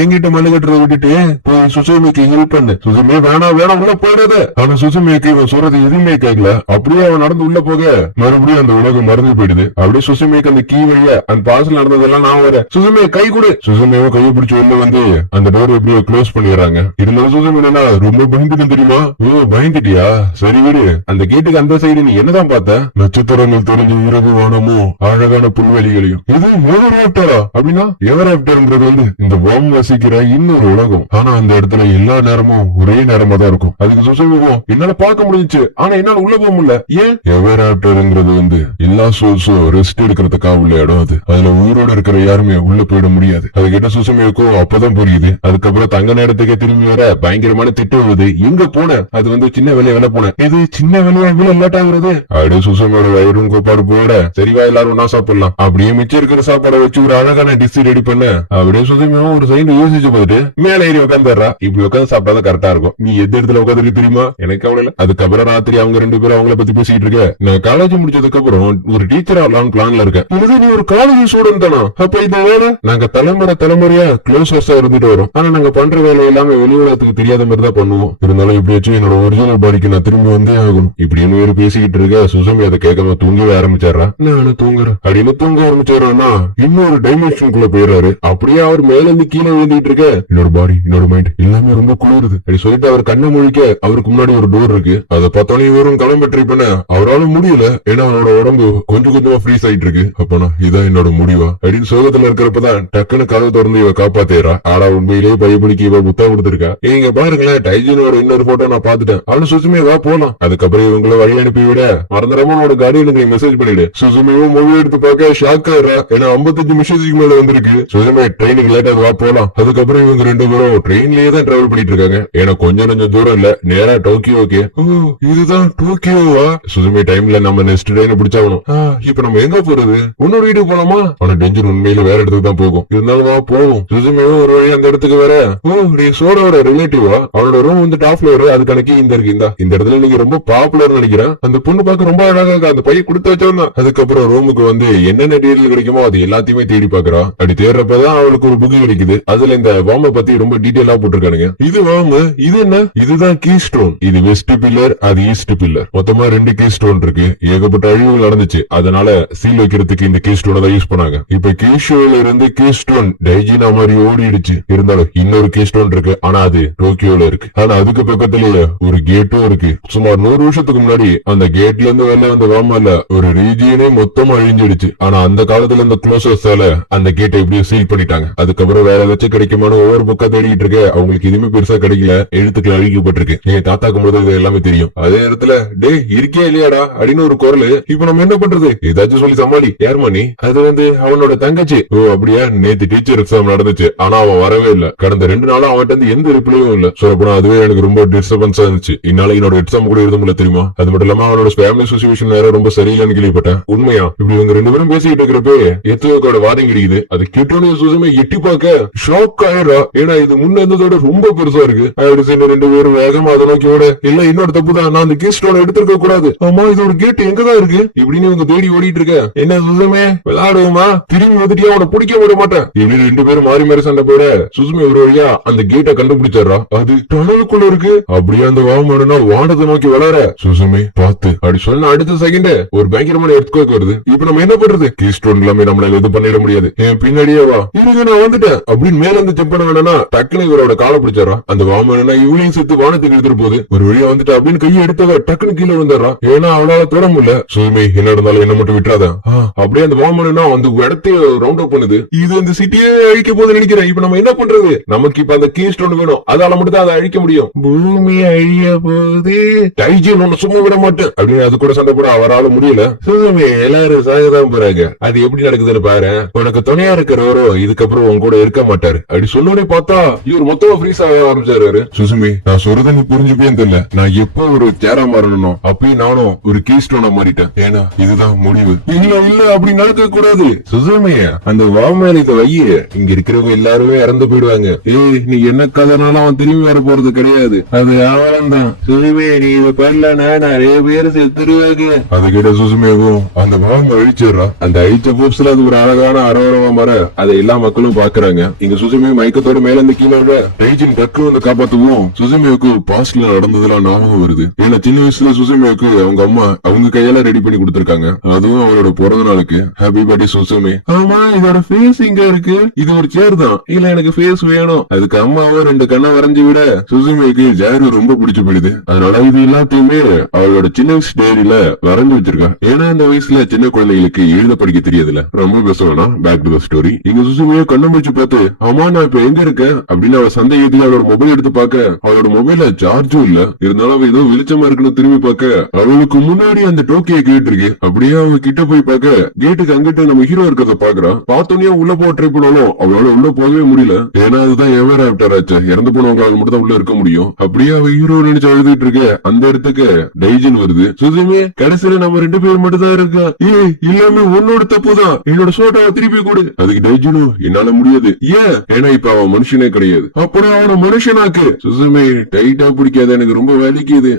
என்கிட்ட மண்ணு கட்டுறத விட்டுட்டு போய் சுசுமிக்கு ஹெல்ப் பண்ணு. சுசுமி வேணாம் உள்ள போயிடாத. ஆனா சுசுமிக்கு இவன் சொல்றது எதுவுமே கேட்கல. அப்படியே அவன் நடந்து உள்ள போக மறுபடியும் அந்த உலகம் மறந்து போயிடுது. அப்படியே சுசுமிக்கு அந்த கீ வழியா அந்த பாசல் நடந்ததெல்லாம் நான் வர. சுசுமி கை கொடு. சுசுமியும் கையை பிடிச்சு உள்ள வந்து அந்த டோர் எப்படியோ க்ளோஸ் பண்ணிடுறாங்க. இருந்தாலும் சுசுமி ரொம்ப பயந்துட்டு தெரியுமா? பயந்துட்டியா? சரி விடு. அந்த கேட்டுக்கு அந்த சைடு நீ என்னதான் பார்த்த? நட்சத்திரங்கள் தெரிஞ்ச இரவு வானமும் அழகான புல்வெளிகளையும். இது எவராப்டரா? அப்படின்னா எவராப்டர்ன்றது வந்து இந்த வாம் வசிக்கிற இன்னொரு உலகம். ஆனா அந்த இடத்துல எல்லா நேரமும் ஒரே நேரமா தான் இருக்கும். அதுக்கு சுசுமிக்கும் என்னால பார்க்க முடிஞ்சிச்சு, ஆனா என்னால உள்ள போக முடியல. ஏன்? எவராப்டர்ங்கிறது வந்து எல்லா சோல்ஸும் ரெஸ்ட் எடுக்கிறதுக்காக உள்ள இடம். அதுல உயிரோட இருக்கிற யாருமே உள்ள போயிட முடியாது. அது கிட்ட சுசுமிக்கும் அப்பதான் புரியுது. அதுக்கப்புறம் தங்க நேரத்துக்கே திரும்பி வர பயங்கரமான திட்டம் வருது. எங்க போன? அது வந்து சின்ன வேலையை போன. இது சின்ன வேலையா இவ்வளவு லேட் ஆகுறது? அப்படியே சுசுமியோட வயிறும் கோப்பாடு போட சரிவா எல்லாரும் ஒன்னா சாப்பிடலாம். அப்படியே மிச்சம் இருக்கிற சாப்பாடை வச்சு ஒரு அழகான டிஷ் ரெடி பண்ண. அப்படியே சுசுமியும் ஒரு சைடு யோசிச்சு போயிட்டு மேல ஏறி உட்காந்துறா. இப்படி உட்காந்து சாப்பிட்டா கரெக்டா இருக்கும். நீ எந்த இடத்துல உட்காந்து தெரியுமா? எனக்கு அவ்வளவு. அதுக்கப்புறம் ராத்திரி அவங்க ரெண்டு பேரும் அவங்கள பத்தி பேசிட்டு இருக்க. நான் காலேஜ் முடிச்சதுக்கு அப்புறம் ஒரு டீச்சர் ஆகலாம் பிளான்ல இருக்கேன். நீ ஒரு காலேஜ் ஸ்டூடெண்ட் தானா? அப்ப இந்த வேலை நாங்க தலைமுறையா க்ளோசர்ஸா இருந்துட்டு வரோம். ஆனா நாங்க பண்ற வேலை எல்லாமே வெளி உலகத்துக்கு தெரியாத மாதிரி தான் பண்ணுவோம். இருந்தாலும் இப்படியாச்சும் என்னோட ஒரிஜினல் பாடிக்கு நான் திரும்பி வந்தே ஆகணும். இப்படின்னு வேறு பேசிக்கிட்டு இருக்க. சுசுமி அதை கேட்காம தூங்கவே ஆரம்பிச்சாரா. நானும் தூங்குறேன் அப்படின்னு தூங்க ஆரம்பிச்சாருன்னா இன்னொரு டைமென்ஷனுக்குள்ள போயிடுறாரு. அப்படியே அவர் மேல இருந்து கீழே விழுந்துட்டு இருக்க. இன்னொரு பாடி இன்னொரு மைண்ட் எல்லாமே ரொம்ப குளிருது அப்படி சொல்லிட்டு அவர் கண்ணை முழிக்க அவருக்கு முன்னாடி ஒரு டோர் இருக்கு. அதை பார்த்தாலும் இவரும் கிளம்ப ட்ரை பண்ண அவரால் முடியல. ஏன்னா அவனோட உடம்பு கொஞ்சமா ஃப்ரீஸ் ஆயிட்டு இருக்கு. அப்பனா இதான் என்னோட முடிவா அப்படின்னு சோகத்துல இருக்கிறப்பதான் டக்குன்னு கதவு திறந்து இவ காப்பாத்தேறா. ஆனா உண்மையிலேயே பயப்படிக்கு இவ புத்தா கொடுத்திருக்கா. இங்க பாருங்களேன், டைஜினோட இன்னொரு போட்டோ நான் பாத்துட்டேன். அவனு சுசுமி வா போலாம். அதுக்கப்புறம் இவங்களை வழி அனுப்பி விட மறந்துடாம உன்னோட கார்டியனுக்கு மெசேஜ் பண்ணிடு. சுசுமியும் மொழி எடுத்து பார்க்க ஷாக் ஆகிறா. ஏன்னா 55 மெசேஜுக்கு மேல வந்திருக்கு. சுசுமி ட்ரெயினுக்கு லேட்டா வா போலாம். அதுக்கப்புறம் இவங்க ரெண்டு பேரும் ட்ரெயின்லயே தான் டிராவல் பண்ணிட்டு இருக்காங்க. ஏன்னா கொஞ்சம் தூரம் இல்ல, நேரா டோக்கியோக்கு. இதுதான் டோக்கியோவா? சுசுமி டைம்ல நம்ம நெக்ஸ்ட் ட்ரெயின் பிடிச்சாகணும். இப்ப நம்ம எங்க போறது? உன்னோட வீட்டுக்கு போலாமா? ஆனா டெஞ்சர் உண்மையில வேற இடத்துக்கு தான் போகும். இருந்தாலும் வா போவோம். சுசுமியும் ஒரு வழி அந்த இடத்துக்கு வர. நீ சோடோட ரிலேட்டிவா? அவனோட ரூம் வந்து டாப் ஃப்ளோர். அதுக்கான கீ இந்த இருக்கு. இந்த இடத்துல நீங்க ரொம்ப பாப்புலர் நினைக்கிறேன். அந்த பொண்ணு பார்க்க ரொம்ப அழகா அந்த பையன் கொடுத்து வச்சவன். அதுக்கப்புறம் ரூமுக்கு வந்து என்னென்ன டீட்டெயில் கிடைக்குமோ அது எல்லாத்தையுமே தேடி பாக்குறா. அப்படி தேடுறப்பதான் அவளுக்கு ஒரு புக் கிடைக்குது. அதுல இந்த வாம பத்தி ரொம்ப டீட்டெயிலா போட்டிருக்கானுங்க. இது வாம, இது என்ன? இதுதான் கீ ஸ்டோன். இது வெஸ்ட் பில்லர், அது ஈஸ்ட் பில்லர். மொத்தமா 2 கீ ஸ்டோன் இருக்கு. ஏகப்பட்ட அழிவுகள் நடந்துச்சு. அதனால சீல் வைக்கிறதுக்கு இந்த கீ ஸ்டோனை தான் யூஸ் பண்ணாங்க. இப்ப கீஷோல இருந்து கீ ஸ்டோன் டைஜினா மாதிரி ஓடிடுச்சு. இருந்தாலும் இன்னொரு கீ ஸ்டோன் இருக்கு. ஆனா அது டோக்கியோல இருக்கு. ஆனா அதுக்கு பக்கத்திலேயே ஒரு கேட்டும் இருக்கு. சுமார் 100 வருஷத்துக்கு முன்னாடி அந்த கேட்ல இருந்து வெளில வந்த வாமால ஒரு ரீஜியனே மொத்தமா அழிஞ்சிடுச்சு. ஆனா அந்த காலத்துல இந்த க்ளோசர்ஸால அந்த கேட்டை எப்படியும் சீல் பண்ணிட்டாங்க. அதுக்கப்புறம் வேற ஏதாச்சும் கிடைக்குமான ஒவ்வொரு புக்கா தேடிட்டு இருக்க. அவங்களுக்கு எதுவுமே பெருசா கிடைக்கல. எழுத்துக்கள் அழிக்கப்பட்டிருக்கு. என் தாத்தாக்கும் போது இது எல்லாமே தெரியும். அதே இடத்துல டே இருக்கே இல்லையாடா அப்படின்னு ஒரு குரல். இப்ப நம்ம என்ன பண்றது? ஏதாச்சும் சொல்லி சமாளி. யாருமா நீ? அது வந்து அவனோட தங்கச்சி. அப்படியா? நேத்து டீச்சர் எக்ஸாம் நடந்துச்சு. ஆனா அவன் வரவே இல்ல. கடந்த 2 நாளா அவன்கிட்ட இருந்து எந்த ரிப்ளையும் இல்ல. சொல்லப்போனா அதுவே எனக்கு ரொம்ப டிஸ்டர்பன்ஸா இருந்துச்சு. இன்னால என்னோட எக்ஸாம் கூட எழுத முடியல தெரியுமா? அது மட்டும் இல்லாம அவனோட ஃபேமிலி சிச்சுவேஷன் வேற ரொம்ப சரியில்லைன்னு கேள்விப்பட்டேன். உண்மையா? இப்படி இவங்க 2 பேரும் பேசிக்கிட்டு இருக்கிறப்பே எத்தோட வாதம் கிடைக்குது. அது கேட்டோன்னு சுசுமி எட்டி பார்க்க ஷாக் ஆயிரா. ஏன்னா இது முன்ன இருந்ததோட ரொம்ப பெருசா இருக்கு. அப்படி 2 பேரும் வேகமா அதை நோக்கி ஓட. இல்ல இன்னொரு தப்புதான், நான் அந்த கீ ஸ்டோனை எடுத்திருக்க கூடாது. ஆமா இது ஒரு கேட் எங்கதான் இருக்கு இப்படின்னு இவங்க தேடி ஓடிட்டு இருக்க. என்ன சுசுமி விளையாடுவோமா? திரும்பி வந்துட்டியா? அவனை பிடிக்க விட மாட்டேன். இப்படி 2 பேரும் மாறி சண்டை போட சுசுமி ஒரு வழியா அந்த கேட்டை கண்டுபிடிச்சாரா. அது டனலுக்குள்ள இருக்கு. அப்படியே அந்த வாமனா வானத்தை நோக்கி வளர. சுசுமி பாத்து அப்படி சொன்ன அடுத்த செகண்ட் ஒரு பயங்கரமான எர்த்குவேக் வருது. இப்ப நம்ம என்ன பண்றது? கீ ஸ்டோன் எல்லாமே நம்மளால எதுவும் பண்ணிட முடியாது. என் பின்னாடியே வா. நான் வந்துட்டேன் அப்படின்னு மேல இருந்து செக் பண்ண வேணா டக்குனு இவரோட காலை பிடிச்சாரா. அந்த வாமனா இவளையும் சேர்த்து வானத்துக்கு எடுத்துட்டு போகுது. ஒரு வழியா வந்துட்டு அப்படின்னு கையை எடுத்தவ டக்குனு கீழே விழுந்தாரா. ஏன்னா அவளால தொட முடியல. சுமி என்ன இருந்தாலும் என்ன மட்டும் விட்டுறாத. அப்படியே அந்த வாமனா அந்த இடத்தையே ரவுண்ட் அப் பண்ணுது. இது இந்த சிட்டியே அழிக்க போது நினைக்கிறேன். இப்ப நம்ம என்ன பண்றது? நமக்கு இப்ப அந்த கீ ஸ்டோன் வேணும். அதால மட்டும் தான் அதை அழிக்க முடியும். பூமி அழிய போகுது. டைஜன் ஒண்ணு சும்மா விட மாட்டேன் அப்படின்னு அது கூட சண்டை போட அவரால முடியல. சுமி எல்லாரும் சாகதான் போறாங்க. அது எப்படி நடக்குதுன்னு பாரு. உனக்கு துணையா இருக்கிறவரோ இதுக்கப்புறம் உன் கூட இருக்க மாட்டாரு அப்படி சொன்னோடனே பார்த்தா இவர் மொத்தமா ஃப்ரீஸ் ஆக ஆரம்பிச்சாரு. சுசுமி நான் சொல்றத நீ புரிஞ்சுப்பே தெரியல. நான் எப்போ ஒரு சேரா மாறணும் அப்பயும் நானும் ஒரு கீ ஸ்டோனா மாறிட்டேன். ஏன்னா இதுதான் முடிவு. இல்ல இல்ல அப்படி நடக்க கூடாது. சுசுமி அந்த வாமேல இத வைய இங்க இருக்கிறவங்க எல்லாருமே இறந்து போயிடுவாங்க. ஏய் நீ என்ன கதைனாலும் அவன் திரும்பி வர போறது கிடையாது. அது அவன் தான். சுசுமி நீ இத பண்ணலன்னா நிறைய பேர் செத்துருவாங்க. அது கிட்ட சுசுமியாவும் அந்த வாம அழிச்சிடுறா. அந்த அழிச்ச போப்ஸ்ல அது ஒரு அழகான அரவரமா மாற அதை எல்லா மக்களும் பாக்குறாங்க. இங்க சுசுமி மயக்கத்தோட மேல இருந்து கீழே விட டைஜின் டக்கு வந்து காப்பாத்துவோம். சுசுமியாவுக்கு பாஸ்ட்ல நடந்ததெல்லாம் ஞாபகம் வருது. ஏன்னா சின்ன வயசுல சுசுமியாவுக்கு அவங்க அம்மா அவங்க கையால ரெடி பண்ணி கொடுத்திருக்காங்க. அதுவும் அவரோட பிறந்த நாளுக்கு. Happy birthday Susumi. ஆமா இதோட ஃபேஸ் இங்க இருக்கு. இது ஒரு சேர் தான். இல்ல எனக்கு ஃபேஸ் வேணும். அதுக்கு அம்மாவை 2 கண்ணை வரைஞ்சு விட சுசுமிக்கு ஜாரு ரொம்ப பிடிச்சு போயிடுது. அதனால இது எல்லாத்தையுமே அவளோட சின்ன வயசு டைரியில வரைஞ்சு வச்சிருக்கா. ஏன்னா இந்த வயசுல சின்ன குழந்தைகளுக்கு எழுத படிக்க தெரியாதுல. ரொம்ப பேசுவேனா பேக் டு தி ஸ்டோரி. இங்க சுசுமியை கண்ணு முடிச்சு பார்த்து அம்மா நான் இப்ப எங்க இருக்கேன் அப்படின்னு அவ சந்தேகத்துல அவளோட மொபைல் எடுத்து பாக்க அவளோட மொபைல்ல சார்ஜும் இல்ல. இருந்தாலும் அவ ஏதோ வெளிச்சமா இருக்குன்னு திரும்பி பாக்க அவளுக்கு முன்னாடி அந்த டோக்கிய கேட் இருக்கு. அப்படியே அவங்க கிட்ட போய் பாக்க கேட்டுக்கு அங்கிட்ட நம்ம ஹீரோ இருக்கிறத பாக்குறான். பார்த்தோன்னே உள்ள போக ட்ரை பண்ணாலும் அவளால உள்ள போகவே முடியல. ஏன்னா அதுதான் எவர் ஆப்டர் ஆச்சு. இறந்து போனவங்களால மட்டும் தான் உள்ள இருக்க முடியும். அப்படியே அவ ஹீரோ நினைச்சு அழுதுட்டு இருக்க அந்த இடத்துக்கு டைஜன் வருது. சுசுமி கடைசியில நம்ம 2 பேர் மட்டும் தான் இருக்கா. ஏய் எல்லாமே உன்னோட தப்புதான். என்னோட சோட்டாவை திருப்பி கொடு. அதுக்கு டைஜனும் என்னால முடியாது. ஏன்? ஏன்னா இப்ப அவன் மனுஷனே கிடையாது. அப்புறம் அவனை மனுஷனாக்கு. சுசுமி டைட்டா பிடிக்காது. எனக்கு ரொம்ப வேலைக்குது.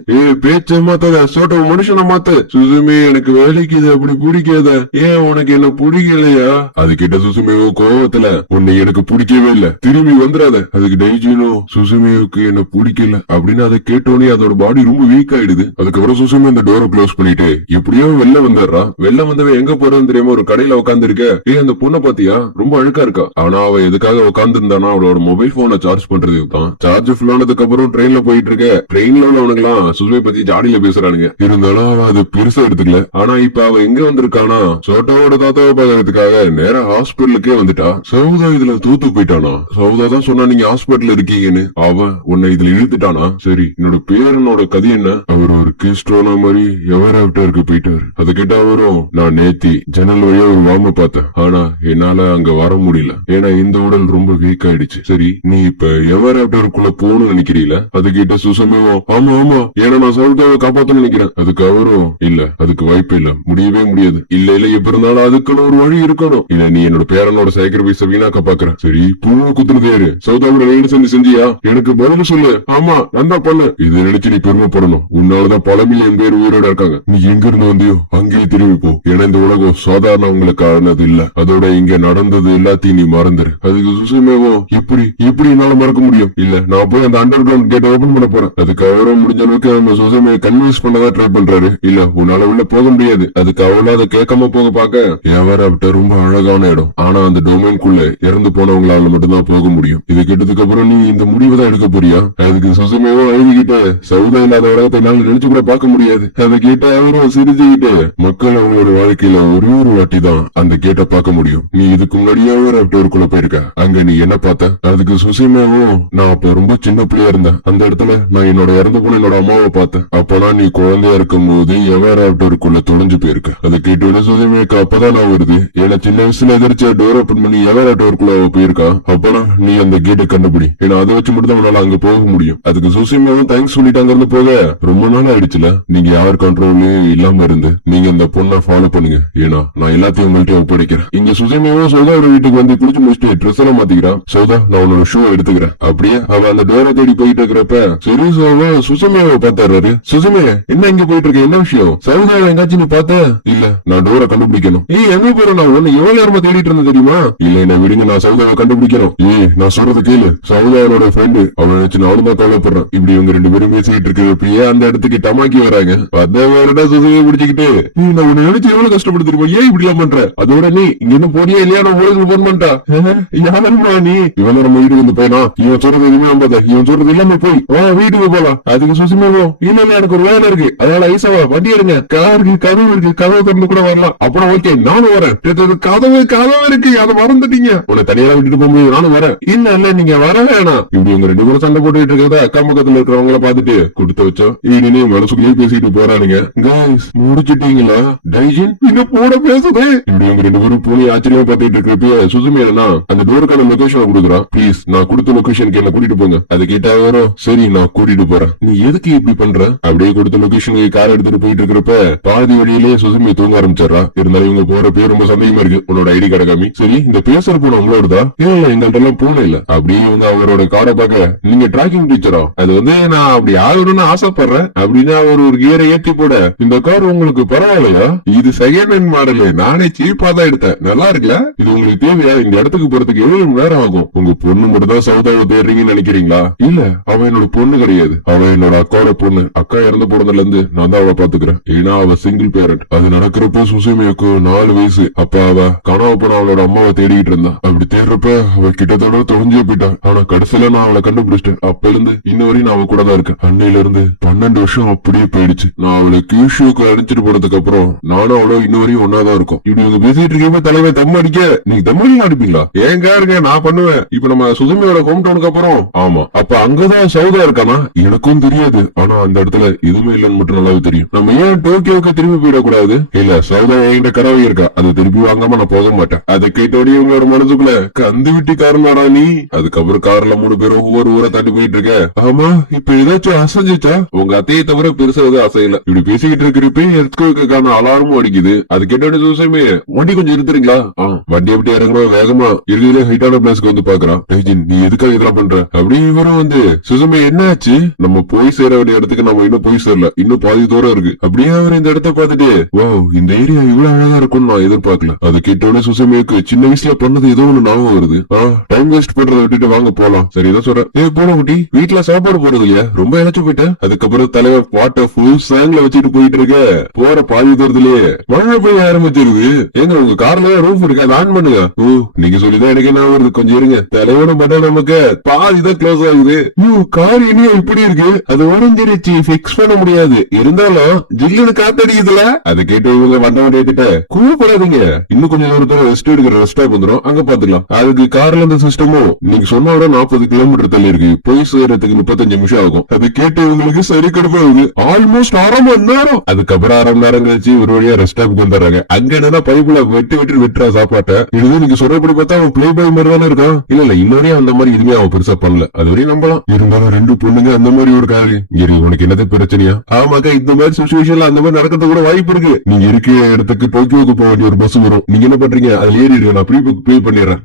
பேச்ச மாத்தாத. சோட்டாவை மனுஷனை மாத்த. சுசுமி எனக்கு வேலைக்குது. அப்படி பிடிக்காத. ஏன் உனக்கு என்ன பிடிக்கலையா? அது கிட்ட சுசுமியோ கோவத்துல உன்னை எனக்கு பிடிக்கவே இல்ல. திரும்பி வந்துடாத. அதுக்கு டைஜனும் சுசுமியுக்கு என்ன பிடிக்கல அப்படின்னு அதை கேட்டோன்னே அதோட பாடி ரொம்ப வீக் ஆயிடுது. அதுக்கப்புறம் சுசுமி அந்த டோரை க்ளோஸ் பண்ணிட்டு எப்படியோ வெளில வந்துடுறா. வெளில வந்தவ எங்க போறதுன்னு தெரியாம ஒரு கடையில உட்கார்ந்து இருக்க. அந்த பொண்ணை பாத்தியா ரொம்ப அழுக்கா இருக்கா. ஆனா அவ எதுக்காக உட்கார்ந்து இருந்தானா அவளோட மொபைல் போனை சார்ஜ் பண்றதுக்கு தான். சார்ஜ் ஃபுல் ஆனதுக்கு அப்புறம் ட்ரெயின்ல போயிட்டு இருக்க. ட்ரெயின்ல உள்ளவனுக்கு எல்லாம் சுசுமியை பத்தி ஜாடியில பேசுறானுங்க. இருந்தாலும் அவ அது பெருசா எடுத்துக்கல. ஆனா இப்ப அவ எங்க வந்திருக்கானா சோட்டாவோட தாத்தாவை பாக்கிறதுக்காக நேரா ஹாஸ்பிட்டலுக்கே வந்துட்டா. சவுதா இதுல தூத்து போயிட்டானா. சவுதா தான் சொன்னா நீங்க ஹாஸ்பிட்டல் இருக்கீங்கன்னு. அவன் உன்னை இதுல இழுத்துட்டானா. சரி என்னோட பேரனோட கதை என்ன? அவர் ஒரு கிறிஸ்டோனா மாதிரி எவர் ஆப்டருக்கு போயிட்டாரு. அதை கேட்ட அவரும் நான் நேத்தி ஜன்னல் வழியா ஒரு வாம பார்த்தேன். ஆனா என்னால அங்க வர முடியல. ஏன்னா இந்த உடல் ரொம்ப வீக் ஆயிடுச்சு. சரி நீ இப்ப எவர் ஆப்டருக்குள்ள போகணும்னு நினைக்கிறீல? அது கிட்ட சுசமேவோ ஆமா ஆமா ஏன்னா நான் சவுதாவை காப்பாத்தணும்னு நினைக்கிறேன். அதுக்கு அவரும் இல்ல அதுக்கு வாய்ப்பு இல்ல முடியவே முடியாது. இல்ல இல்ல எப்ப இருந்தாலும் அதுக்குன்னு ஒரு வழி இருக்கணும். இல்ல நீ என்னோட பேரனோட சேக்ரிஃபைஸ் வீணாக்க பாக்குற. சரி பூவை குத்துறது யாரு? சவுதாவோட வேலை செஞ்சு செஞ்சியா? எனக்கு பதில் சொல்லு. ஆமா நான் தான் பண்ண. இதை நினைச்சு நீ பெருமைப்படணும். உன்னாலதான் பல மில்லியன் பேர் உயிரோட இருக்காங்க. நீ எங்க இருந்து வந்தியோ அங்கேயே திரும்பி போ. ஏன்னா இந்த உலகம் சாதாரணவங்களுக்கானது இல்ல. அதோட இங்க நடந்தது எல்லாத்தையும் நீ மறந்துரு. அதுக்கு சுசுமேவோ எப்படி எப்படி என்னால மறக்க முடியும்? இல்ல நான் போய் அந்த அண்டர் கிரவுண்ட் கேட் ஓபன் பண்ண போறேன். அதுக்கு அவரும் முடிஞ்ச அளவுக்கு நம்ம சுசுமையை கன்வின்ஸ் பண்ணதான் ட்ரை பண்றாரு. இல்ல உன்னால உள்ள போக முடியாது. அதுக்கு அவளும் அதை கேட்காம போக பாக்க எவர் ஆப்டர் ரொம்ப அழகான இடம். ஆனா அந்த டொமைன்குள்ள இறந்து போனவங்களால மட்டும்தான் போக முடியும். இது கேட்டதுக்கு அப்புறம் நீ இந்த முடிவை தான் எடுக்க போறியா? அதுக்கு சுசுமேவோ எழுதிக்கிட்ட சவுதா இல்லாத உலகத்தை என்னால நினைச்சு கூட பார்க்க முடியாது. அதை கேட்ட அவரும் சிரிச்சுக்கிட்டு மக்கள் அவங்களோட வாழ்க்கையில ஒரே ஒரு வாட்டி தான் அந்த கேட்ட பார்க்க முடியும். நீ இதுக்கு முன்னாடியே ஒரு ஆப்டருக்குள்ள போயிருக்க. அங்க நீ என்ன பார்த்த? அதுக்கு சுசுமேவும் நான் அப்ப ரொம்ப சின்ன பிள்ளையா இருந்தேன். அந்த இடத்துல நான் என்னோட இறந்து போன என்னோட அம்மாவை பார்த்தேன். அப்பனா நீ குழந்தையா இருக்கும் போது எவர் ஆப்டருக்குள்ள தொலைஞ்சு போயிருக்க. அதை கேட்டு சுசுமேக்கு அப்பதான் நான் வருது. ஏன்னா சின்ன வயசுல எதிர்த்து டோர் ஓபன் பண்ணி எவர் ஆப்டருக்குள்ள போயிருக்கா. அப்பனா நீ அந்த கேட்டை கண்டுபிடி. ஏன்னா அதை வச்சு மட்டும் தான் உன்னால அங்க போக முடியும். அதுக்கு சுசுமேவும் தேங்க்ஸ் சொல்லிட்டு அங்க இருந்து போக ரொம்ப நாள் ஆயிடுச்சுல. நீங்க யார் கண்ட்ரோலே இல்லாம இருந்து நீங்க அந்த பொண்ணை ஃபாலோ பண்ணுங்க. ஏன்னா நான் எல்லாத்தையும் உங்கள்கிட்ட ஒப்படைக்கிறேன். இங்க சுசுமேவும் சௌதாவோட வீட்டுக்கு வந்து குளிச்சு முடிச்சுட்டு ட்ரெஸ் எல்லாம் மாத்திக்கிறான். சௌதா நான் உன்னோட ஷூ எடுத்துக்கிறேன். அப்படியே அவ அந்த டோரை தேடி போயிட்டு இருக்கிறப்ப சரி சோவா சுசுமேவை பார்த்தாரு. சுசுமே என்ன இங்க போயிட்டு இருக்க? என்ன விஷயம்? சௌதாவை எங்காச்சும் நீ பார்த்த? இல்ல நான் டோரை கண்டுபிடிக்கணும். எங்க போற? நான் உன்னை எவ்வளவு நேரமா தேடிட்டு இருந்தேன் தெரியுமா? இல்ல என்ன விடுங்க நான் சௌதாவை கண்டுபிடிக்கணும். நான் சொல்றத கேளு. சௌதாவோட ஃப்ரெண்டு அவனை நினைச்சு நானும் தான் கவலைப்படுறேன். இப்படி இவங்க 2 பேரும் பேசிக்கிட்டு இருக்கிறப்பயே அந்த இடத்துக்கு டமாக்கி வராங்க. வேறடா சுசுமையை பிடிச்சிக்கிட்டு நான் உன்னை நினைச்சு எவ்வளவு கஷ்டப்பட்டு தெரியுமா? ஏன் இப்படி எல்லாம் பண்ற? அதோட நீ இங்க என்ன போறியா இல்லையா? நான் போலீஸ்க்கு போன் பண்ணிட்டேன். கேட்டா யாருமா நீ? இவன் நம்ம வீட்டுக்கு வந்து பையனா? இவன் சொல்றது எதுவுமே நம்பாத, இவன் சொல்றது எல்லாமே போய் வீட்டுக்கு போலாம். அதுக்கு சுசிமாவும் இல்ல எனக்கு ஒரு வேலை இருக்கு, அதனால ஐசாவா வண்டி எடுங்க, காருக்கு கதவு இருக்கு, கதவு திறந்து கூட வரலாம். அப்புறம் ஓகே நானும் வரேன். கதவு இருக்கு, அதை மறந்துட்டீங்க. உன்னை தனியா விட்டுட்டு போகும்போது நானும் வரேன். இல்ல நீங்க வர வேணாம். இப்படி உங்க 2 பேரும் சண்டை போட்டுட்டு இருக்கிறத அக்கா பக்கத்துல இருக்கிறவங்கள பாத்துட்டு கொடுத்து வச்சோம் இனி மனசுக்குள்ளேயே பேசிட்டு போறானுங்க. காய்ஸ் முடிச்சிட்டீங்களா? டைஜின் இங்க போட பேசுதே. இப்படி உங்க 2 பேரும் போய் ஆச்சரியமா பாத்துட்டு இருக்கிறப்ப சுசுமி என்னன்னா அந்த டோருக்கான லொகேஷனை கொடுக்குறான். ப்ளீஸ் நான் கொடுத்த லொகேஷனுக்கு என்ன கூட்டிட்டு போங்க. அது கேட்டா வரும், சரி நான் கூட்டிட்டு போறேன். நீ எதுக்கு இப்படி பண்ற? அப்படியே கொடுத்த லொகேஷனுக்கு கார் எடுத்துட்டு போயிட்டு இருக்கிறப்ப பாதி வழியிலேயே சுசுமி தூங்க ஆரம்பிச்சிடறா. இருந்தாலும் இவங்க போறப்பே ரொம்ப சந்தேகமா இருக்கு. உன்னோட ஐடி கார்டு காமி. சரி இந்த பேசுற போன உங்களோடதா? இல்ல எங்கள்ட்ட எல்லாம் போன இல்ல. அப்படியே வந்து அவரோட காரை பார்க்க நீங்க டிராக்கிங் டீச்சரா? அது வந்து நான் அப்படி ஆகணும்னு ஆசைப்படுறேன் அப்படின்னு அவர் ஒரு கியரை ஏற்றி போட, இந்த கார் உங்களுக்கு பரவாயில்லையா? இது செகண்ட் ஹேண்ட் மாடல், நானே சீப்பா தான் எடுத்தேன், நல்லா இருக்குல்ல? இது உங்களுக்கு தேவையா? இந்த இடத்துக்கு போறதுக்கு 7 மணி நேரம் ஆகும். உங்க பொண்ணு மட்டும் தான் சவுதாவை தேடுறீங்கன்னு நினைக்கிறீங்களா? இல்ல அவ என்னோட பொண்ணு கிடையாது, அவ என்னோட அக்காவோட பொண்ணு. அக்கா இறந்து போனதுல இருந்து நான் தான் அவளை பாத்துக்கிறேன். ஏன்னா அவ சிங்கிள் பேரண்ட். அது நடக்கிறப்ப சுசுமியாக்கு 4 வயசு. அப்ப அவ கனவு பண்ண அவளோட அம்மாவை தேடிக்கிட்டு இருந்தா. அப்படி தேடுறப்ப அவ கிட்டத்தோட தொலைஞ்சே போயிட்டா. ஆனா கடைசியில நான் அவளை கண்டுபிடிச்சிட்டேன். அப்ப இருந்து இன்ன வரையும் நான் அவ கூட தான் இருக்கேன். அன்னையில இருந்து 12 வருஷம் அப்படியே போயிடுச்சு. நான் அவளை கியூஷுக்கு அடிச்சிட்டு போனதுக்கு அப்புறம் நானும் அவளும் இன்ன வரையும் ஒன்னாதான் இருக்கும். இப்படி இவங்க பேசிட்டு இருக்கீங்க தலைவர் தம் அடிக்க நீங்க தமிழ்ல அடிப்பீங்களா? ஏங்க இருக்க நான் பண்ணுவேன். இப்ப நம்ம சுசுமியோட ஹோம் டவுனுக்கு அப்புறம் ஆமா அப்ப அங்கதான் சவுதா இருக்கானா? எனக்கும் தெரியாது. ஆனா அந்த இடத்துல எதுவுமே இல்லன்னு மட்டும் நல்லாவே தெரியும். நம்ம ஏன் டோக்கியோக்கு திரும்பி போயிடக்கூடாது? இல்ல சவுதா என்கிட்ட கரவை இருக்கா, அதை திருப்பி வாங்காம நான் போக மாட்டேன். அதை கேட்டோடய இவங்களோட மனசுக்குள்ள கந்து விட்டி காரணாடா நீ. அதுக்கப்புறம் கார்ல 3 பேரும் ஒவ்வொரு ஊரை தாண்டி போயிட்டு இருக்க. ஆமா இப்ப ஏதாச்சும் அசைஞ்சிச்சா? உங்க அத்தையை தவிர பெருசா எதுவும் அசையல. இப்படி பேசிக்கிட்டு இருக்கிறப்ப எர்த்குவேக்கான அலாரமும் அடிக்குது. அது கேட்டோட சுசுமி வண்டி கொஞ்சம் எடுத்துறீங்களா? வண்டி எப்படி இறங்கணும் வேகமா இருக்கிறதுல ஹைட்டான பிளேஸ்க்கு வந்து பாக்குறான். நீ எதுக்காக இதெல்லாம் பண்ற? அப்படி இவரும் வந்து சுசுமி என்னாச்சு? நம்ம போய் சேர வேண்டிய இடத்துக்கு நம்ம இன்னும் போய் சேரல, இன்னும் பாதி தூரம் இருக்கு. அப்படியே அவர் இந்த இடத்த பாத்துட்டு இந்த ஏரியா இவ்வளவு அழகா இருக்கும்னு நான் எதிர்பார்க்கல. அது கேட்டோட சுசுமிக்கு சின்ன வயசுல பண்ணது ஏதோ ஒண்ணு ஞாபகம் வருது. டைம் வேஸ்ட் பண்றதை விட்டுட்டு வாங்க போலாம். சரிதான் சொல்றேன். போன குட்டி வீட்டுல சாப்பாடு போறது இல்லையா? ரொம்ப இழைச்சு போயிட்டேன். அதுக்கப்புறம் தலைவர் பாட்ட ஃபுல் சாங்ல வச்சுட்டு போயிட்டு இருக்க. போற பாதி தூரத்திலேயே மழை பெய்ய ஆரம்பிச்சிருது. எங்க உங்க கார்ல ரூஃப் இருக்கு, அதை ஆன் பண்ணுங்க. நீங்க சொல்லிதான் எனக்கு என்ன வருது, கொஞ்சம் இருங்க. தலைவன பார்த்தா நமக்கு பாதி தான் க்ளோஸ் ஆகுது. கார் இனியும் இப்படி இருக்கு, அது உடஞ்சிருச்சு, பிக்ஸ் பண்ண முடியாது. இருந்தாலும் ஜில்லுன்னு காத்தடிக்குதுல. அதை கேட்டு இவங்க வண்ட வண்டி ஏத்திட்ட கூப்பிடாதீங்க, இன்னும் கொஞ்சம் தூரத்துல ரெஸ்ட் எடுக்கிற ரெஸ்ட் ஸ்டாப் வந்துடும், அங்க பாத்துக்கலாம். அதுக்கு கார்ல இருந்த சிஸ்டமும் நீங்க சொன்ன விட 40 கிலோமீட்டர் தள்ளி இருக்கு, போய் சேர்றதுக்கு 35 நிமிஷம் ஆகும். அது கேட்டு இவங்களுக்கு சரி கடுப்பாகுது. ஆல்மோஸ்ட் 1/2 மணி நேரம். அதுக்கப்புறம் 1/2 மணி நேரம் கழிச்சு ஒரு வழியா ரெஸ்ட் ஸ்டாப்புக்கு வந்துடுறாங்க. அங்க என்னன்னா பைப்புல வெட்டுறா சாப்பாட்டை. இது நீங்க சொல்றபடி பார்த்தா அவன் பிளே பாய் மாதிரி தானே இருக்கான். இல்ல இன்னொரையும் அந்த மாதிரி இதுவே அவன் பெருசா பண்ணல, அது வரையும் நம்பலாம். இருந்தாலும் 2 பொண்ணுங்க அந்த மாதிரி ஒரு காரு. உனக்கு என்னது பிரச்சனையா? ஆமாக்கா இந்த மாதிரி சிச்சுவேஷன்ல அந்த மாதிரி நடக்கிறது கூட வாய்ப்பு இருக்கு. நீங்க இருக்கிற இடத்துக்கு டோக்கியோக்கு போக வேண்டிய ஒரு பஸ் வரும், நீங்க என்ன பண்றீங்க? அதுல ஏறிடுங்க, நான் ப்ரீ புக் பே பண்ணிடுறேன்.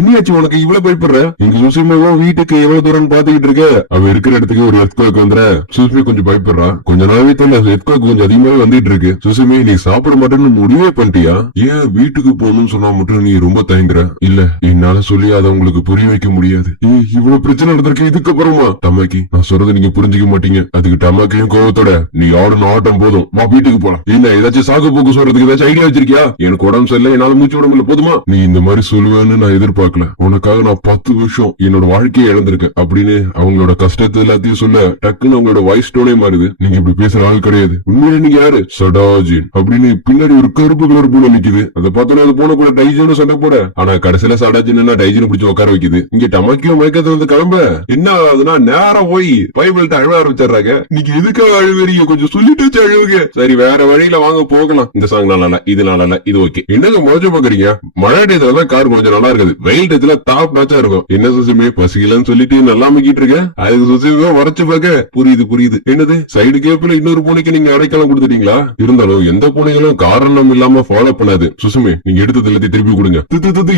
இனியாச்சு உனக்கு இவ்வளவு பயப்படுற? இங்க சுசுமியும் வீட்டுக்கு எவ்வளவு தூரம் பாத்துக்கிட்டு இருக்க. அவ இருக்கிற இடத்துக்கு ஒரு எர்த்குவேக் வந்துற. சுசுமி கொஞ்சம் பயப்படுறான். கொஞ்ச நாளாவே தெரியல எர்த்குவேக் கொஞ்சம் அதிகமாவே வந்துட்டு இருக்கு. சுசுமி நீ சாப்பிட மாட்டேன்னு முடிவே பண்ணிட்டியா? ஏன் வீட்டுக்கு போகணும்னு சொன்னா மட்டும் நீ ரொம்ப தயங்குற? இல்ல என்னால சொல்லி அதை உங்களுக்கு புரிய வைக்க முடியாது. இவ்வளவு பிரச்சனை நடந்திருக்கு இதுக்கப்புறமா. டமாக்கி நான் சொல்றது நீங்க புரிஞ்சுக்க மாட்டீங்க. அதுக்கு டமாக்கியும் கோவத்தோட நீ ஆடுன ஆட்டம் போதும், வா வீட்டுக்கு போலாம். இல்ல ஏதாச்சும் சாக்கு போக்கு சொல்றதுக்கு ஏதாச்சும் ஐடியா வச்சிருக்கியா? எனக்கு உடம்பு சரியில்லை, என்னால மூச்சு விட முடியல, போதுமா? நீ இந்த மாதிரி சொல்லுவேன்னு நான் எதிர்பார்க்கல. உனக்காக நான் 10 வருஷம் என்னோட வாழ்க்கையை இழந்திருக்கேன் அப்படின்னு அவங்களோட கஷ்டத்தை எல்லாத்தையும் சொல்ல டக்குன்னு அவங்களோட வாய்ஸ் டோனே மாறுது. நீங்க இப்படி பேசுற ஆள் கிடையாது. உண்மையில நீங்க யாரு? சடாஜின் அப்படின்னு பின்னாடி ஒரு கருப்பு கலர் பூனை நிக்குது. அதை பார்த்தோன்னா அது பூனை கூட டைஜின்னு சண்டை போட. ஆனா கடைசியில சடாஜின் டைஜின் பிடிச்சு உட்கார வைக்குது. இங்க டமாக்கியும் மயக்கத்துல வந்து கிளம்ப என்ன ஆகுதுன்னா நேரம் போய் பைபிள்கிட்ட அழுவ ஆரம்பிச்சிடுறாங்க. நீங்க எதுக்காக அழுவீங்க? கொஞ்சம் சொல்லிட்டு வச்சு அழுவுங்க. சரி வேற வழியில வாங்க போகலாம். இந்த சாங் நல்லா இது நல்லா இது ஓகே. என்னங்க மொழ பாக்குறீங்க? மழை டயத்துலதான் கார் கொஞ்சம் நல்லா இருக்குது, வெயில் டயத்துல டாப் மேட்சா இருக்கும். என்ன சுசுமே பசிக்கலன்னு சொல்லிட்டு நல்லா மிக்கிட்டு இருக்க. அதுக்கு சுசுமே வரைச்சு பாக்க புரியுது. என்னது சைடு கேப்ல இன்னொரு பூனைக்கு நீங்க அடைக்கலம் கொடுத்துட்டீங்களா? இருந்தாலும் எந்த பூனைகளும் காரணம் இல்லாம ஃபாலோ பண்ணாது. சுசுமே நீங்க எடுத்தது எல்லாத்தையும் திருப்பி கொடுங்க.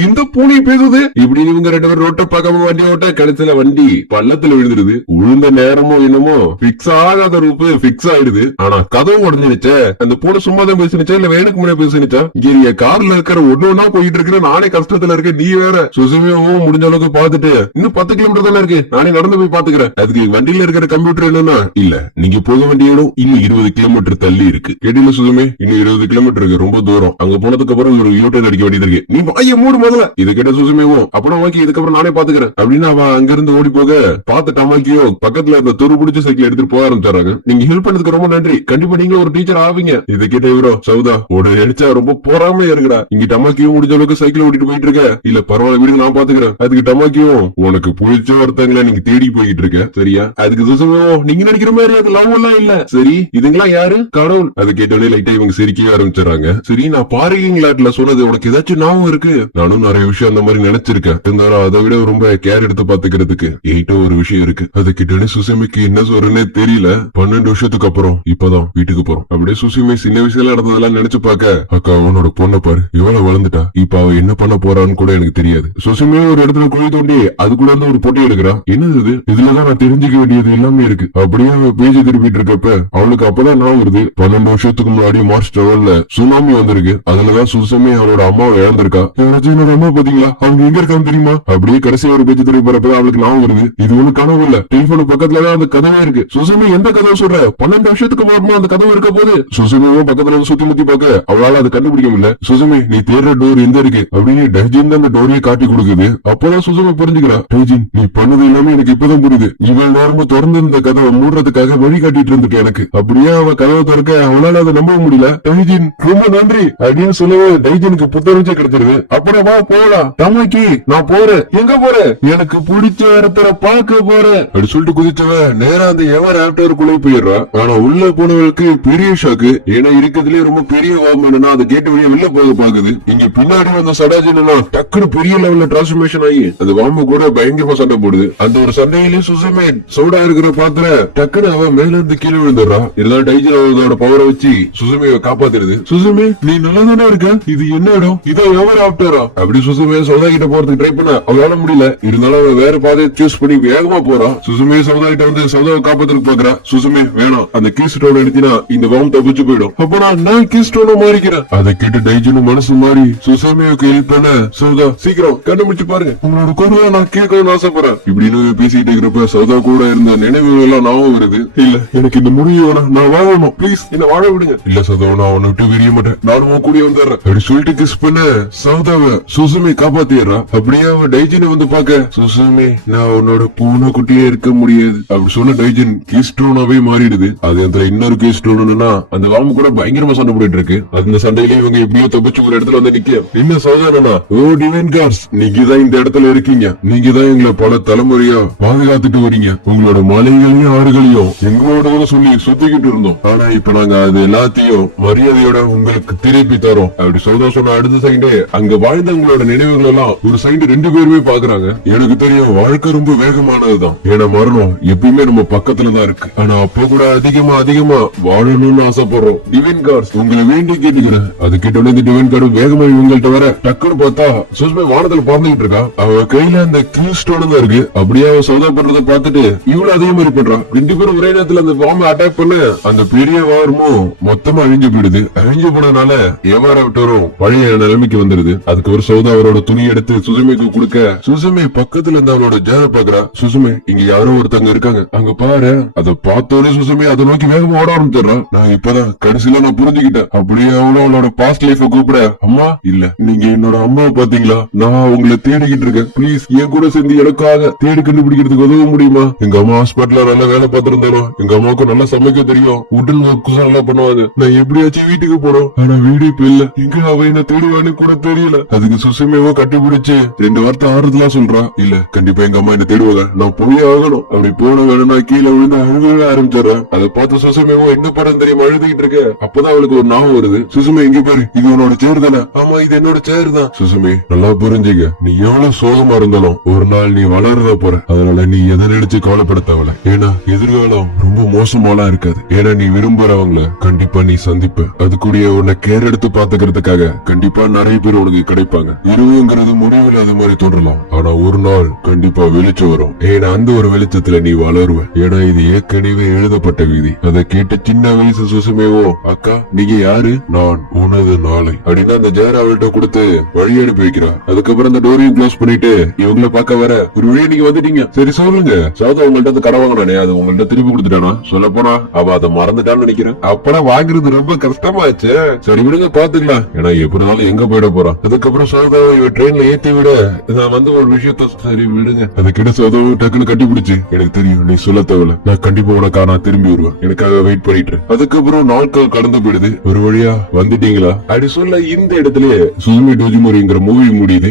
இந்த பூனை பேசுது இப்படி. இவங்க 2 பேரும் ரோட்ட பார்க்காம வண்டி ஓட்ட கடைசியில வண்டி பள்ளத்துல விழுந்துருது. விழுந்த நேரமோ என்னமோ பிக்ஸ் ஆகாத ரூப்பு பிக்ஸ் ஆயிடுது. ஆனா கதவு உடஞ்சிருச்சே. அந்த பூனை சும்மா தான் பேசினுச்சா இல்ல வேணுக்கு முன்னாடி பேசினுச்சா? இங்க கார்ல இருக்கிற ஒன்னொன்னா போயிட்டு இருக்கிற நானே கஷ்டத்துல இருக்கேன், நீ வேற. சுசுமியும் முடிஞ்ச அளவுக்கு பாத்துட்டு இன்னும் 10 கிலோமீட்டர் தானே இருக்கு, நானே நடந்து போய் பாத்துக்கிறேன். அதுக்கு வண்டியில இருக்கிற கம்ப்யூட்டர் என்னன்னா இல்ல நீங்க போக வேண்டிய இடம் இன்னும் 20 கிலோமீட்டர் தள்ளி இருக்கு. கேட்டீங்களா சுசுமே? இன்னும் 20 கிலோமீட்டர் இருக்கு, ரொம்ப தூரம். அங்க போனதுக்கு அப்புறம் ஒரு யூட்டர்ன் அடிக்க வேண்டியது இருக்கு. நீ வாய மூடு. ஓடு முதல்ல. இது கேட்ட சுசுமேவும் அப்புறம் ஓகே இதுக்கப்புறம் நானே பாத்துக்கிறேன் அப்படின்னு அவ அங்க இருந்து ஓடி போக பார்த்த டமாக்கியோ பக்கத்துல இருந்த துரு பிடிச்ச சைக்கிள் எடுத்துட்டு போக ஆரம்பிச்சாங்க. நீங்க ஹெல்ப் பண்ணதுக்கு ரொம்ப நன்றி, கண்டிப்பா நீங்களும் ஒரு டீச்சர் ஆவீங்க. இது கேட்ட இவரோ சௌதா ஒரு அடிச்சா ரொம்ப பொறாமையா இருக்குடா, இங்க டமாக்கியும் முடிஞ்ச அளவுக்கு சைக்கிள் ஓட்டிட்டு போயிட்டு இருக்க, இல்ல பரவாயில்ல வீடு நான் பாத்துக்கிறேன். அதுக்கு டமாக்கியும் உனக்கு பிடிச்ச ஒருத்தங்களை நீங்க தேடி போயிட்டு இருக்க சரியா? அதுக்கு சுசுமேவும் நீங்க நினைக்கிற மாதிரி அது லவ் எல்லாம் இல்ல சரி, இதுங்கெல்லாம் யாரு கடவுள். அது கேட்டோடனே லைட்டா இவங்க சிரிக்கவே ஆரம்பிச்சாங்க. சரி நான் பார்க்கிங்லாட்ல சொன்னது உனக்கு ஏதாச்சும் ஞாபகம் இருக்கு? நானும் நிறைய விஷயம் அந்த மாதிரி நினைச்சிருக்கேன், இருந்தாலும் அதை விட ரொம்ப கேர் எடுத்து பாத்துக்கிறதுக்கு எயிட்டோ ஒரு விஷயம் இருக்கு. அது கிட்டே சுசுமிக்கு என்ன சொல்றேன்னே தெரியல. 12 வருஷத்துக்கு அப்புறம் இப்பதான் வீட்டுக்கு போறோம். அப்படியே சுசுமி சின்ன வயசுல நடந்ததெல்லாம் நினைச்சு பாக்க அக்கா அவனோட பொண்ணை பாரு இவ்வளவு வளர்ந்துட்டா, இப்ப அவ என்ன பண்ண போறான்னு கூட எனக்கு தெரியாது. சுசுமியும் ஒரு இடத்துல குழி தோண்டி அது கூட இருந்து ஒரு போட்டி எடுக்கிறா. என்னது இதுலதான் நான் தெரிஞ்சுக்க வேண்டியது எல்லாமே இருக்கு. அப்படியே அவ பேஜ் திருப்பிட்டு இருக்கப்ப அவளுக்கு அப்பதான் நான் வருது 12 வருஷத்துக்கு முன்னாடி மார்ச் 12 சுனாமி வந்திருக்கு. அதுலதான் சுசுமி அவளோட அம்மாவை இழந்திருக்கா. யாராச்சும் என்னோட அம்மா பாத்தீங்களா, அவங்க எங்க இருக்கான்னு தெரியுமா? அப்படியே கடைசி ஒரு பேச்சு திருப்பி போறப்ப அவளுக்கு நான் வருது இது ஒண்ணு கனவு இல்ல, டெலிபோன் பக்கத்துலதான் அந்த கதவே இருக்கு. சுசுமி எந்த கதவை சொல்ற? 12 வருஷத்துக்கு முன்னாடி அந்த கதவு இருக்க போது. சுசுமியும் பக்கத்துல சுத்தி முத்தி பார்க்க அவளால அதை கண்டுபிடிக்க முடியல. சுசுமி நீ தேடுற டோர் எந்த இருக்கு அப்படின்னு டைஜின் அந்த டோரையே காட்டி கொடுக்குது. அப்பதான் சுசுமி புரிஞ்சுக்கிறா, டைஜின் நீ பண்ணது எல்லாமே எனக்கு இப்பதான் புரியுது. இவன் நேரமும் தொடர்ந்து இந்த கதவை மூடுறதுக்காக வழி காட்டிட்டு இருந்திருக்க எனக்கு. அப்படியே அவ கதவை திறக்க அவனால அதை நம்ப முடியல. டைஜின் ரொம்ப நன்றி அப்படின்னு சொல்லவே டைஜினுக்கு புத்தரிச்சே கிடைச்சிருது. அப்புறம் வா போலாம் டமாக்கி நான் போறேன். எங்க போற? எனக்கு பிடிச்ச இடத்துல பார்க்க போறேன் அப்படி சொல்லிட்டு குதிச்சவ நேரா அந்த எவர் ஆப்டருக்குள்ளே போயிடுறா. ஆனா உள்ள போனவளுக்கு பெரிய ஷாக்கு. ஏன்னா இருக்கிறதுலயே ரொம்ப பெரிய வாம் என்னன்னா அதை கேட்டு வெளியே வெளில போக பாக்குது. இங்க பின்னாடி வந்த சடாஜின் டக்குனு பெரிய லெவல்ல டிரான்ஸ்பர்மேஷன் ஆகி அந்த வாம்பு கூட பயங்கரமா சண்டை போடுது. அந்த ஒரு சண்டையிலேயே சுசுமே சவுடா இருக்கிற பாத்திர டக்குனு அவன் மேல இருந்து கீழே விழுந்துடுறா. இருந்தாலும் டைஜன் அவளோட பவரை வச்சு சுசுமையை காப்பாத்திருது. சுசுமே நீ நல்லா தானே இருக்க, இது என்ன இடம்? இதோ எவர் ஆப்டரா அப்படி சுசுமையை சவுதா கிட்ட போறதுக்கு ட்ரை பண்ண அவளால முடியல. இருந்தாலும் அவன் வேற பாதையை சூஸ் பண்ணி வேகமா போறா. சுசுமையை சவுதா கிட்ட வந்து சவுதாவை காப்பாத்துறதுக்கு பாக்குறா. சுசுமே வேணாம், அந்த கீ ஸ்டோன் எடுத்தினா இந்த வாம் தப்பிச்சு போயிடும். அப்ப நான் கீ ஸ்டோனை மாறிக்கிறேன். அதை கேட்டு டைஜனும் மனசு மாறி சுசுமையுக்கு ஹெல்ப் பண்ண சவுதா சீக்கிரம் கண்டுபிடிச்சு பாருங்க, உங்களோட குரலை நான் கேட்கணும்னு ஆசைப்படுறேன் இப்படின்னு பேசிட்டு இருக்கிறப்ப சவுதா கூட இருந்த நினைவுகள் எல்லாம் ஞாபகம் வருது. இல்ல எனக்கு இந்த முடிவு வேணாம், நான் வாழணும், பிளீஸ் என்ன வாழ விடுங்க. இல்ல சவுதா நான் அவனை விட்டு விரிய மாட்டேன், நானும் கூடிய வந்துடுறேன் அப்படி சொல்லிட்டு கிஸ் பண்ண சவுதாவை சுசுமி காப்பாத்திடுறா. அப்படியே அவ டைஜனை வந்து பாக்க சுசுமி நான் உன்னோட பூனை குட்டியே இருக்க முடியாது அப்படி சொன்ன டைஜன் கீஸ்டோனாவே மாறிடுது. அது அந்த இன்னொரு கீஸ்டோன்னா அந்த வாமு கூட பயங்கரமா சண்டை போட்டு இருக்கு. அந்த சண்டையிலேயே இவங்க எப்படியோ தப்பிச்சு ஒரு இடத்துல வந்து நிக்க என்ன சவுதானா ஓ டிவைன் கார்ஸ் நீங்க தான் இந்த இடத்துல இருக்கீங்க, நீங்க தான் எங்களை பல தலைமுறையா பாதுகாத்துட்டு வரீங்க. உங்களோட மலைகளையும் ஆறுகளையும் எங்களோட சொல்லி சுத்திக்கிட்டு இருந்தோம். ஆனா இப்ப நாங்க அது எல்லாத்தையும் மரியாதையோட உங்களுக்கு திருப்பி தரோம் அப்படி சவுதா சொன்ன அடுத்த சைண்டே அங்க வாழ்ந்தவங்களோட நினைவுகள் எல்லாம் ஒரு சைடு 2 பேருமே பாக்குறாங்க. எனக்கு தெரியும் வாழ்க்கை ரொம்ப வேகமானதுதான், ஏன்னா மரணம் எப்பயுமே நம்ம பக்கத்துலதான் இருக்கு. ஆனா அப்ப கூட அதிகமா வாழணும்னு ஆசைப்படுறோம். டிவைன் கார்ஸ் உங்களை வேண்டி கேட்டுக்கிறேன். அது கிட்ட டிவைன் கார்டு வேகமா இவங்கள்ட்ட வர டக்குன்னு பார்த்தா சுஷ்மா வானத்துல பறந்துகிட்டு இருக்கா. அவ கையில அந்த கீ ஸ்டோன் தான் இருக்கு. அப்படியே அவ சவுதா பண்றதை பார்த்துட்டு இவ்வளவு அதே மாதிரி பண்றா. 2 பேரும் ஒரே நேரத்துல அந்த வாம அட்டாக் பண்ண அந்த பெரிய வாரமும் மொத்தமா அழிஞ்சு போயிடுது. அழிஞ்சு போனதுனால ஏமாறவரும் பழைய நிலைமைக்கு வந்துருது. அதுக்கு ஒரு சவுதா அவரோட துணி எடுத்து சுசுமிக்கு கொடுக்க சுசுமி பக்கத்துல இருந்து அவளோட ஜேர பாக்குறா. சுசுமி இங்க யாரோ ஒருத்தங்க இருக்காங்க அங்க பாரு. அதை பார்த்தோன்னே சுசுமி அதை நோக்கி வேகமா ஓட ஆரம்பிச்சிடறான். நான் இப்பதான் கடைசியில நான் புரிஞ்சுக்கிட்டேன். அப்படியே அவளும் அவளோட பாஸ்ட் லைஃப கூப்பிட அம்மா இல்ல நீங்க என்னோட அம்மாவை பாத்தீங்களா, நான் உங்களை தேடிக்கிட்டு இருக்கேன், பிளீஸ் என் கூட சேர்ந்து எனக்காக தேடி கண்டுபிடிக்கிறதுக்கு உதவ முடியுமா? எங்க அம்மா ஹாஸ்பிட்டல்ல நல்லா வேலை பார்த்திருந்தாலும் எங்க அம்மாவுக்கு நல்லா சமைக்க தெரியும், உடன் ஒர்க் நல்லா பண்ணுவாங்க. நான் எப்படியாச்சும் வீட்டுக்கு போறோம், ஆனா வீடு இப்ப இல்ல, எங்க அவ என்ன தேடுவான்னு கூட தெரியல. அதுக்கு சுசுமேவோ கட்டிப்பிடிச்சு 2 வார்த்தை ஆறுதலா சொல்றா. இல்ல கண்டிப்பா எங்க அம்மா என்ன தேடுவாங்க, நான் போய் ஆகணும் அப்படி போன வேணும்னா கீழே விழுந்து அழுக ஆரம்பிச்சிடறேன். அதை பார்த்து சுசுமேவோ என்ன படம் தெரியுமா அழுதுகிட்டு இருக்க. அப்பதான் அவளுக்கு ஒரு ஞாபகம் வருது. சுசுமே எங்க பாரு, இது உன்னோட சேர் தானே? ஆமா இது என்னோட சேர் தான். சுசுமே நல்லா புரிஞ்சுக்க, நீ எவ்வளவு சோகமா இருந்தாலும் ஒரு நாள் நீ வளர்றத போற, அதனால நீ எதை நினைச்சு கவலைப்பட தேவல. ஏன்னா எதிர்காலம் ரொம்ப மோசமாலாம் இருக்காது. ஏன்னா நீ விரும்புறவங்கள கண்டிப்பா நீ சந்திப்ப. அது கூடிய உன்னை கேர் எடுத்து பாத்துக்கிறதுக்காக கண்டிப்பா நிறைய பேர் உனக்கு கிடைப்பாங்க. இருவுங்கிறது முடிவில் அது மாதிரி தோன்றலாம், ஆனா ஒரு நாள் கண்டிப்பா வெளிச்சம் வரும். ஏன்னா அந்த ஒரு வெளிச்சத்துல நீ வளருவ. ஏன்னா இது ஏற்கனவே எழுதப்பட்ட விதி. அதை கேட்ட சின்ன வயசு சுசுமேவோ அக்கா நீங்க யாரு? நான் உனது நாளை அப்படின்னா அந்த ஜேர் அவள்கிட்ட கொடுத்து வழி அனுப்பி வைக்கிறா. அதுக்கப்புறம் அந்த டோரையும் க்ளோஸ் பண்ணிட்டு இவங்கள பாக்க வர ஒரு வழியா நீங்க வந்துட்டீங்க. சரி சொல்லுங்க சவுதா உங்கள்ட்ட அந்த கடை வாங்கினானே அது உங்கள்ட்ட திருப்பி கொடுத்துட்டானா? சொல்ல போனா அவ அதை மறந்துட்டான்னு நினைக்கிறேன். அப்பனா வாங்குறது ரொம்ப கஷ்டமாச்சு. சரி விடுங்க பாத்துக்கலாம், ஏன்னா எப்படினாலும் எங்க போயிட போறான். அதுக்கப்புறம் அதுக்கப்புறம் சோதாவை இவ ட்ரெயின்ல ஏத்தி விட நான் வந்து ஒரு விஷயத்த சரி விடுங்க அதுக்கிட்ட சோதாவை டக்குன்னு கட்டி பிடிச்சு எனக்கு தெரியும் நீ சொல்ல தேவையில்ல நான் கண்டிப்பா உனக்கா நான் திரும்பி வருவேன் எனக்காக வெயிட் பண்ணிட்டு அதுக்கப்புறம் நாட்கள் கடந்து போயிடுது ஒரு வழியா வந்துட்டீங்களா அப்படி சொல்ல இந்த இடத்துலயே சுசுமி டோஜிமோரிங்கிற மூவி முடியுது.